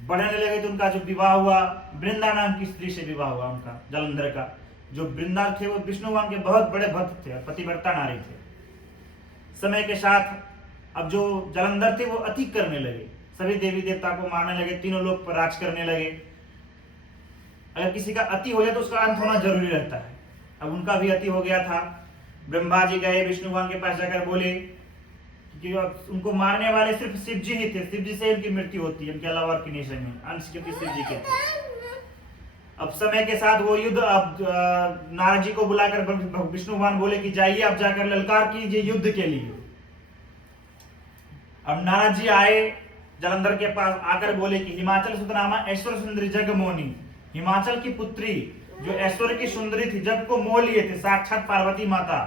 बढ़ने लगे तो उनका जो विवाह हुआ, वृंदा नाम की स्त्री से विवाह हुआ उनका, जलंधर का। जो वृंदा थे वो विष्णु भगवान के बहुत बड़े भक्त थे, पतिव्रता नारी थे। समय के साथ अब जो जलंधर थे वो अति करने लगे, सभी देवी देवता को मारने लगे, तीनों लोग पर राज करने लगे। अगर किसी का अति हो जाए तो उसका अंत होना जरूरी रहता है। अब उनका भी अति हो गया था। ब्रह्मा जी गए विष्णु भगवान के पास, जाकर बोले कि उनको मारने वाले सिर्फ शिव जी ही थे, शिव जी से उनकी मृत्यु होती है, उनके अलावा और किसी से नहीं, अंश के शिव जी के थे। अब समय के साथ वो युद्ध, अब नारद जी को बुलाकर विष्णु भगवान बोले कि जाइए अब जाकर ललकार कीजिए युद्ध के लिए। अब नारद जी आए जलंधर के पास, आकर बोले कि हिमाचल सुतनामा ऐश्वर्य सुंदरी जग मोहनी, हिमाचल की पुत्री जो ऐश्वर्य की सुंदरी थी, जग को मोह लिए थे, साक्षात पार्वती माता,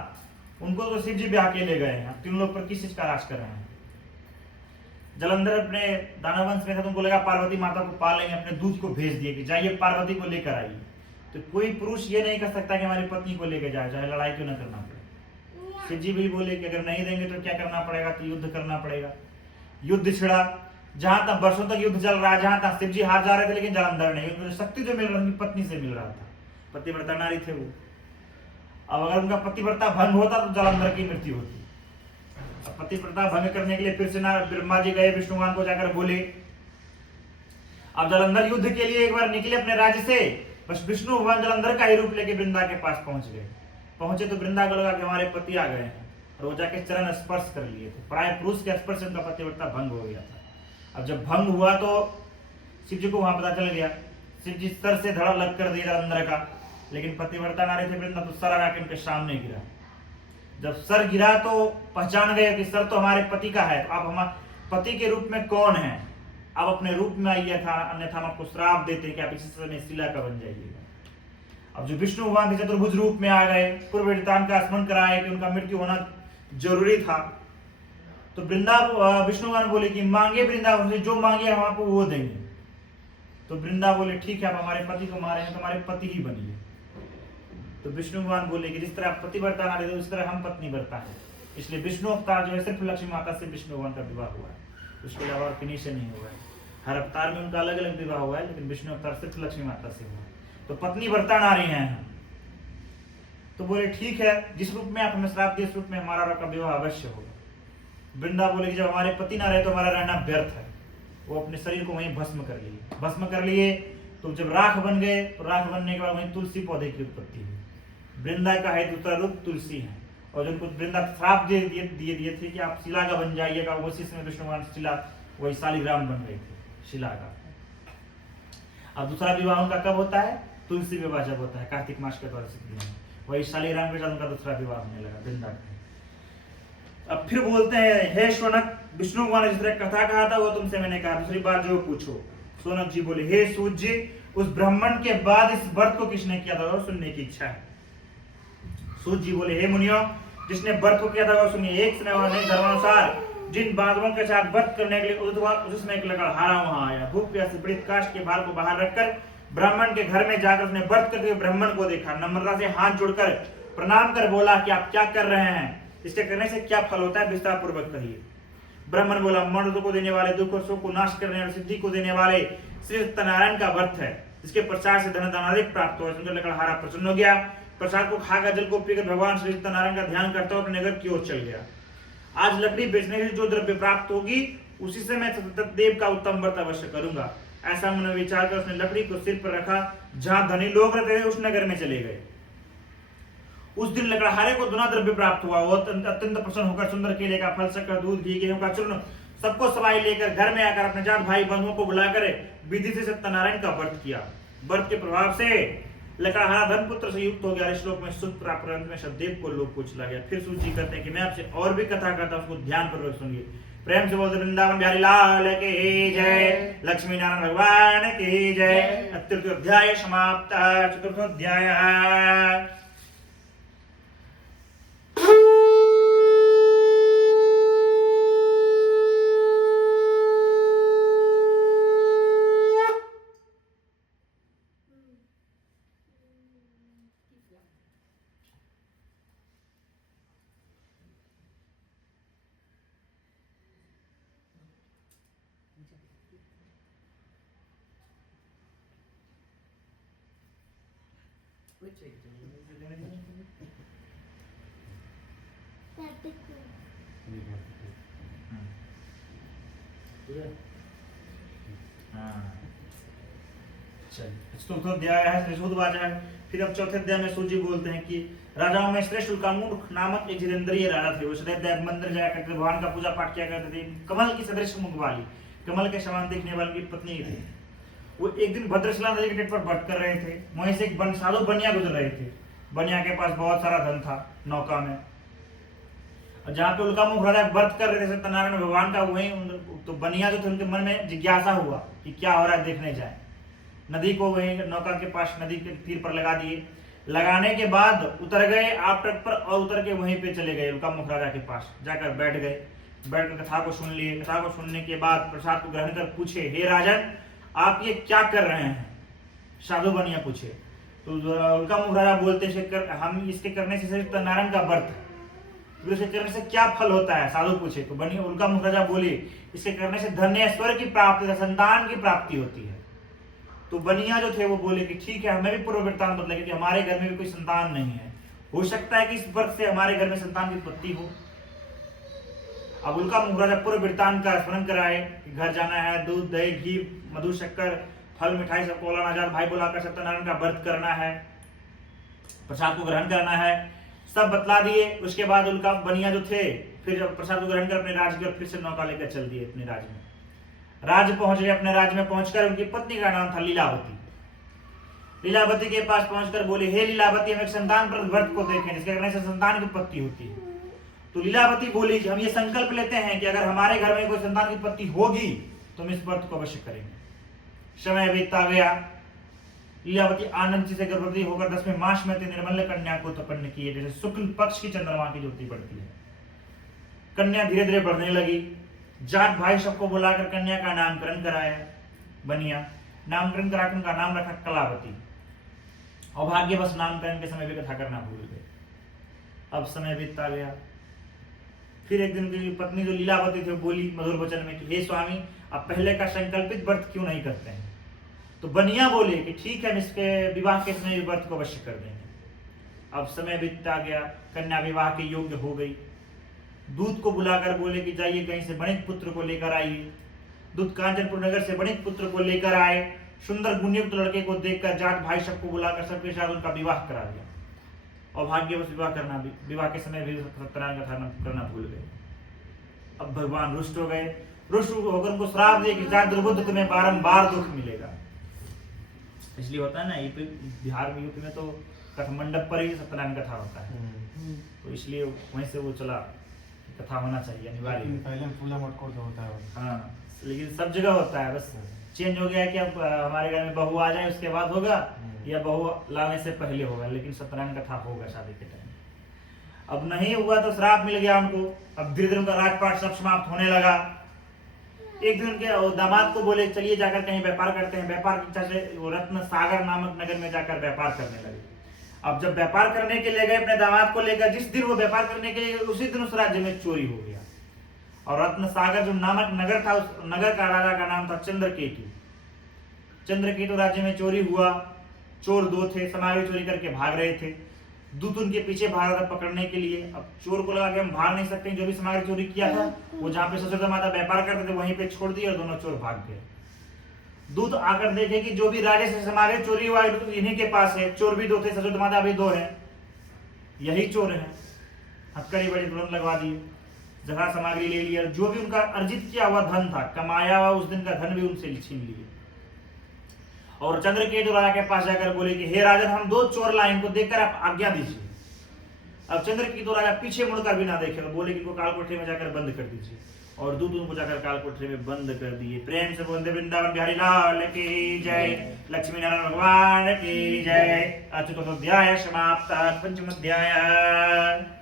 उनको तो शिव जी ब्याह के ले गए हैं। अब तीन लोग पर किस चीज का राज कर रहे हैं। जलंधर अपने दानव वंश में था, तो उनको लगा पार्वती माता को पा लेंगे, अपने दूत को भेज दिए कि जाइए पार्वती को लेकर आइए। तो कोई पुरुष ये नहीं कर सकता कि हमारी पत्नी को लेकर जाए, चाहे लड़ाई क्यों ना करना पड़े। शिव जी भी बोले कि अगर नहीं देंगे तो क्या करना पड़ेगा, तो युद्ध करना पड़ेगा। युद्ध छिड़ा, जहां तक वर्षों तक युद्ध चल रहा है, जहां तक शिव जी हार जा रहे थे, लेकिन जलंधर नहीं, शक्ति जो मिल रही थी पत्नी से मिल रहा था, पतिव्रता नारी थे वो। अब अगर उनका पतिव्रता भंग होता तो जलंधर की मृत्यु होती। अब पतिव्रता भंग करने के लिए फिर से ब्रह्मा जी गए विष्णु भगवान को, जाकर बोले। अब जलंधर युद्ध के लिए एक बार निकले अपने राज्य से, बस विष्णु भगवान जलंधर का ही रूप लेके वृंदा के पास पहुंच गए। पहुंचे तो वृंदा को लगा कि हमारे पति आ गए हैं, और वो जाके चरण स्पर्श कर लिए थे। प्राय पुरुष के स्पर्श से उनका पतिव्रता भंग हो गया था। अब जब भंग हुआ तो शिव जी को वहां पता चल गया। शिव जी सर से धड़ा लग कर दिया जलंधर का, लेकिन पतिव्रता नारी थे वृंदा, तो सर आके उनके सामने गिरा। जब सर गिरा तो पहचान गए कि सर तो हमारे पति का है, तो आप हमारे पति के रूप में कौन है, आप अपने रूप में आइए था, अन्यथा हम आपको श्राप देते कि आप इसी समय शिला का बन जाइएगा। अब जो विष्णु भगवान के चतुर्भुज रूप में आ गए, पूर्व वृत्तांत का स्मरण कराए कि उनका मृत्यु होना जरूरी था। तो विष्णु भगवान बोले कि मांगे वृंदावन से, जो मांगे हम आपको वो देंगे। तो वृंदा बोले ठीक है, आप हमारे पति को मारे हैं तो हमारे पति ही बनिए। तो विष्णु भगवान बोले कि जिस तरह पतिव्रता नारी थे उस तरह हम पत्नी व्रता है, इसलिए विष्णु अवतार जो है सिर्फ लक्ष्मी माता से विष्णु भगवान का विवाह हुआ है, उसके अलावा और किन्हीं से नहीं हुआ है। हर अवतार में उनका अलग अलग विवाह हुआ है, लेकिन विष्णु अवतार सिर्फ लक्ष्मी माता से हुआ। तो पत्नी व्रता नारी हैं हम। तो बोले ठीक है, जिस रूप में आप हमें श्राप दिए, इस रूप में हमारा आपका विवाह अवश्य होगा। वृंदा बोले कि जब हमारे पति ना रहे तो हमारा रहना व्यर्थ है। वो अपने शरीर को वहीं भस्म कर लिए। भस्म कर लिए तो जब राख बन गए, तो राख बनने के बाद वहीं तुलसी पौधे की उत्पत्ति हुई। वृंदा का है दूसरा रूप तुलसी है, और जिनको वृंदा श्राप दिए थे कि आप शिला का बन जाइएगा, उसी समय विष्णु भगवान शिला वही शालिग्राम बन गए थे शिला का। अब दूसरा विवाह उनका कब होता है? तुलसी विवाह जब होता है कार्तिक मास के द्वारा सिद्धि में, वही शालिग्राम के साथ उनका दूसरा विवाह होने लगा वृंदा का। अब फिर बोलते हैं, हे शौनक, विष्णु भगवान ने जिस तरह कथा कहा था वो तुमसे मैंने कहा, दूसरी बात जो पूछो। शौनक जी बोले, हे सूत जी, उस ब्राह्मण के बाद इस व्रत को किसने किया था और सुनने की इच्छा है। सूत जी बोले, हे मुनियो, जिसने व्रत को किया था वो सुनिए। एक समय और धर्मानुसार जिन बांधवों के साथ व्रत करने के लिए उदित हुआ, उस समय एक लकड़हारा वहां आया। भूख प्यास से पीड़ित काष्ठ के भार को बाहर रखकर ब्राह्मण के घर में जाकर उसने व्रत करते हुए ब्राह्मण को देखा। नम्रता से हाथ जोड़कर प्रणाम कर बोला कि आप क्या कर रहे हैं, इसके करने से क्या फल होता है, विस्तार पूर्वक कहिए। ब्राह्मण बोला, मर्द को देने वाले, दुख और शोक को नाश करने और सिद्धि को देने वाले श्री सत्यनारायण का व्रत है, जिसके प्रसाद से धन अधिक प्राप्त हुआ। सुनकर लकड़हारा प्रसन्न हो गया, प्रसाद को खाकर जल को पीकर भगवान श्री सत्यनारायण का ध्यान करता हुआ अपने नगर की ओर चल गया। आज लकड़ी बेचने से जो द्रव्य प्राप्त होगी उसी से मैं सत्यदेव का उत्तम व्रत अवश्य करूंगा। ऐसा मन विचार कर उसने लकड़ी को सिर पर रखा, जहां धनी लोग रहते थे उस नगर में चले गए। उस दिन लकड़हारे को दुना द्रव्य प्राप्त हुआ। वो अत्यंत प्रसन्न होकर सुंदर केले का फल, शक्कर, दूध, घी, गेहूं का चूर्ण सबको सवाई लेकर घर में आकर अपने जात भाई बंधुओं को बुलाकर विधि से सत्यनारायण का व्रत किया। व्रत के प्रभाव से लकड़हारा धन पुत्र से युक्त हो गया। इस श्लोक में सुख प्राप्त में सदैव को लोक को चला गया। फिर सूची करते हैं कि मैं आपसे और भी कथा करता हूं, उसको ध्यान पूर्वक सुनिए। प्रेम से बोलते वृंदावन बिहारी लाल की जय, लक्ष्मी नारायण भगवान की जय। तृतीय अध्याय समाप्त। चतुर्थ अध्याय। चलिए अध्याय है शुद्धवाचा है। फिर अब चौथे अध्याय में सूत जी बोलते हैं कि राजाओं में श्रेष्ठ उल्कामुख नामक एक जितेंद्रिय राजा थे। वो सदैव मंदिर जाया करते थे, भगवान का पूजा पाठ किया करते थे। कमल की सदृश मुख वाली, कमल के समान दिखने वाली की पत्नी थी। वो एक दिन भद्रशिला नदी के तट पर भटक कर रहे थे। वहीं से एक साधु बनिया गुजर रहे थे। बनिया के पास बहुत सारा धन था नौका में। और जहाँ पे उल्कामुख राजा व्रत कर रहे थे सत्यनारायण भगवान का, वहीं तो बनिया जो थे उनके मन में जिज्ञासा हुआ कि क्या हो रहा है, देखने जाए। नदी को वहीं नौका के पास नदी के तीर पर लगा दिए। लगाने के बाद उतर गए आप तट पर और उतर के वहीं पे चले गए उल्कामुख राजा के पास। जाकर बैठ गए। बैठकर कथा को सुन लिए। कथा को सुनने के बाद प्रसाद को ग्रहण कर पूछे, हे राजन आप ये क्या कर रहे हैं? साधु बनिया पूछे। तो उल्कामुख राजा बोलते हम इसके करने से सिर्फ नारायण का व्रत है, तो इसे करने से क्या फल होता है? साधु पूछे। तो बनिया उल्कामुख राजा बोले, इसके करने से धन्य ऐश्वर्य की प्राप्ति, संतान की प्राप्ति होती है। तो बनिया जो थे वो बोले कि ठीक है, हमें भी पूर्व वृत्तांत बतलाइए कि हमारे घर में भी कोई संतान नहीं है, हो सकता है कि इस व्रत से हमारे घर में संतान की उत्पत्ति हो। अब उल्कामुख राजा पूर्व वृत्तांत का स्मरण कराए कि घर जाना है, दूध दही घी मधु शक्कर फल मिठाई सबको लाना, जात भाई बुलाकर सत्यनारायण का व्रत करना है, प्रसाद को ग्रहण करना है, सब बतला दिए। उसके बाद उनका बनिया जो थे फिर जब प्रसाद को ग्रहण कर अपने राज्य की फिर से नौका लेकर चल दिए अपने राज्य में। राज्य पहुंच गए। अपने राज्य में पहुंचकर उनकी पत्नी का नाम था लीलावती। लीलावती के पास पहुंचकर बोले, हे लीलावती हम एक संतान पर व्रत को देखें जिसके करने से संतान की उत्पत्ति होती है। तो लीलावती बोली कि हम ये संकल्प लेते हैं कि अगर हमारे घर में कोई संतान की उत्पत्ति होगी तो हम इस व्रत को अवश्य करेंगे। समय बीतता गया। लीलावती आनंद से गर्भवती होकर 10वें मास में निर्मल कन्या को उत्पन्न की, जैसे शुक्ल पक्ष की चंद्रमा की ज्योति बढ़ती है। कन्या धीरे धीरे बढ़ने लगी। जाट भाई सबको बुलाकर कन्या का नामकरण कराया। बनिया नामकरण कराकर उनका नाम रखा कलावती। अभाग्यवश नामकरण के समय भी कथा करना भूल गए। अब समय बीतता गया। फिर एक दिन की पत्नी जो लीलावती थी बोली मधुर वचन में कि हे स्वामी अब पहले का संकल्पित व्रत क्यों नहीं करते हैं? तो बनिया बोले कि ठीक है, हम इसके विवाह के समय व्रत को अवश्य कर देंगे। अब समय बीतता गया। कन्या विवाह के योग्य हो गई। दूत को बुलाकर बोले कि जाइए कहीं से बणिक पुत्र को लेकर आइए। दूत कांचनपुर नगर से बणिक पुत्र को लेकर आए। सुंदर गुणयुक्त लड़के को देखकर जाट भाई सबको बुलाकर सबके साथ उनका विवाह करा दिया। और भाग्यवश विवाह के समय भी सत्यनारायण कथा करना भूल गए। अब भगवान रुष्ट हो गए। रुष्ट होकर उनको श्राप दिए कि जाट दुर्बुद्ध तुम्हें बारंबार दुख मिलेगा। इसलिए होता है ना, यूपी बिहार में यूपी में तो कथा मंडप पर ही सत्यनारायण कथा होता है, तो इसलिए वहीं से वो चला कथा होना चाहिए अनिवार्य। पहले पूजा मटकोर जो होता है हाँ, लेकिन सब जगह होता है। बस चेंज हो गया है कि अब हमारे घर में बहू आ जाए उसके बाद होगा या बहू लाने से पहले होगा, लेकिन सत्यनारायण कथा होगा शादी के टाइम। अब नहीं हुआ तो श्राप मिल गया उनको। अब धीरे धीरे उनका राजपाट सब समाप्त होने लगा। एक दिन उनके दामाद को बोले चलिए जाकर कहीं व्यापार करते हैं। व्यापार की इच्छा से वो रत्न सागर नामक नगर में जाकर व्यापार करने लगे। अब जब व्यापार करने के लिए गए अपने दामाद को लेकर, जिस दिन वो व्यापार करने के लिए उसी दिन उस राज्य में चोरी हो गया। और रत्न सागर जो नामक नगर था, उस नगर का राजा का नाम था चंद्रकेतु। चंद्रकेतु राज्य में चोरी हुआ। चोर दो थे, सामग्री चोरी करके भाग रहे थे। दूत उनके पीछे भागा था पकड़ने के लिए। अब चोर को लगा कि हम भाग नहीं सकते, जो भी सामग्री चोरी किया था वो जहाँ पे ससुर माता व्यापार करते थे वहीं पे छोड़ दिए और दोनों चोर भाग गए। दूत आकर देखे कि जो भी राजे से सामग्री चोरी हुआ इन्हीं के पास है। चोर भी दो थे, ससुर माता भी दो है, यही चोर है। हथकड़ी बड़ी तुरंत लगवा दिए, जगह सामग्री ले लिया। जो भी उनका अर्जित किया हुआ धन था, कमाया हुआ उस दिन का धन भी उनसे छीन लिए। और चंद्रकेतु राजा के पास जाकर बोले कि हे राजन हम दो चोर लाए, इनको देखकर आप आज्ञा दीजिए। अब चंद्रकेतु राजा पीछे मुड़कर भी ना देखे, तो बोले कि इनको कालकोठरी में जाकर बंद कर दीजिए। और दूत उनको जाकर कालकोठरी में बंद कर दिए। प्रेम से बोलते वृंदावन बिहारी लाल की जय, लक्ष्मी नारायण भगवान की जय। अच्युतोऽध्याय समाप्त। पंचम अध्याय।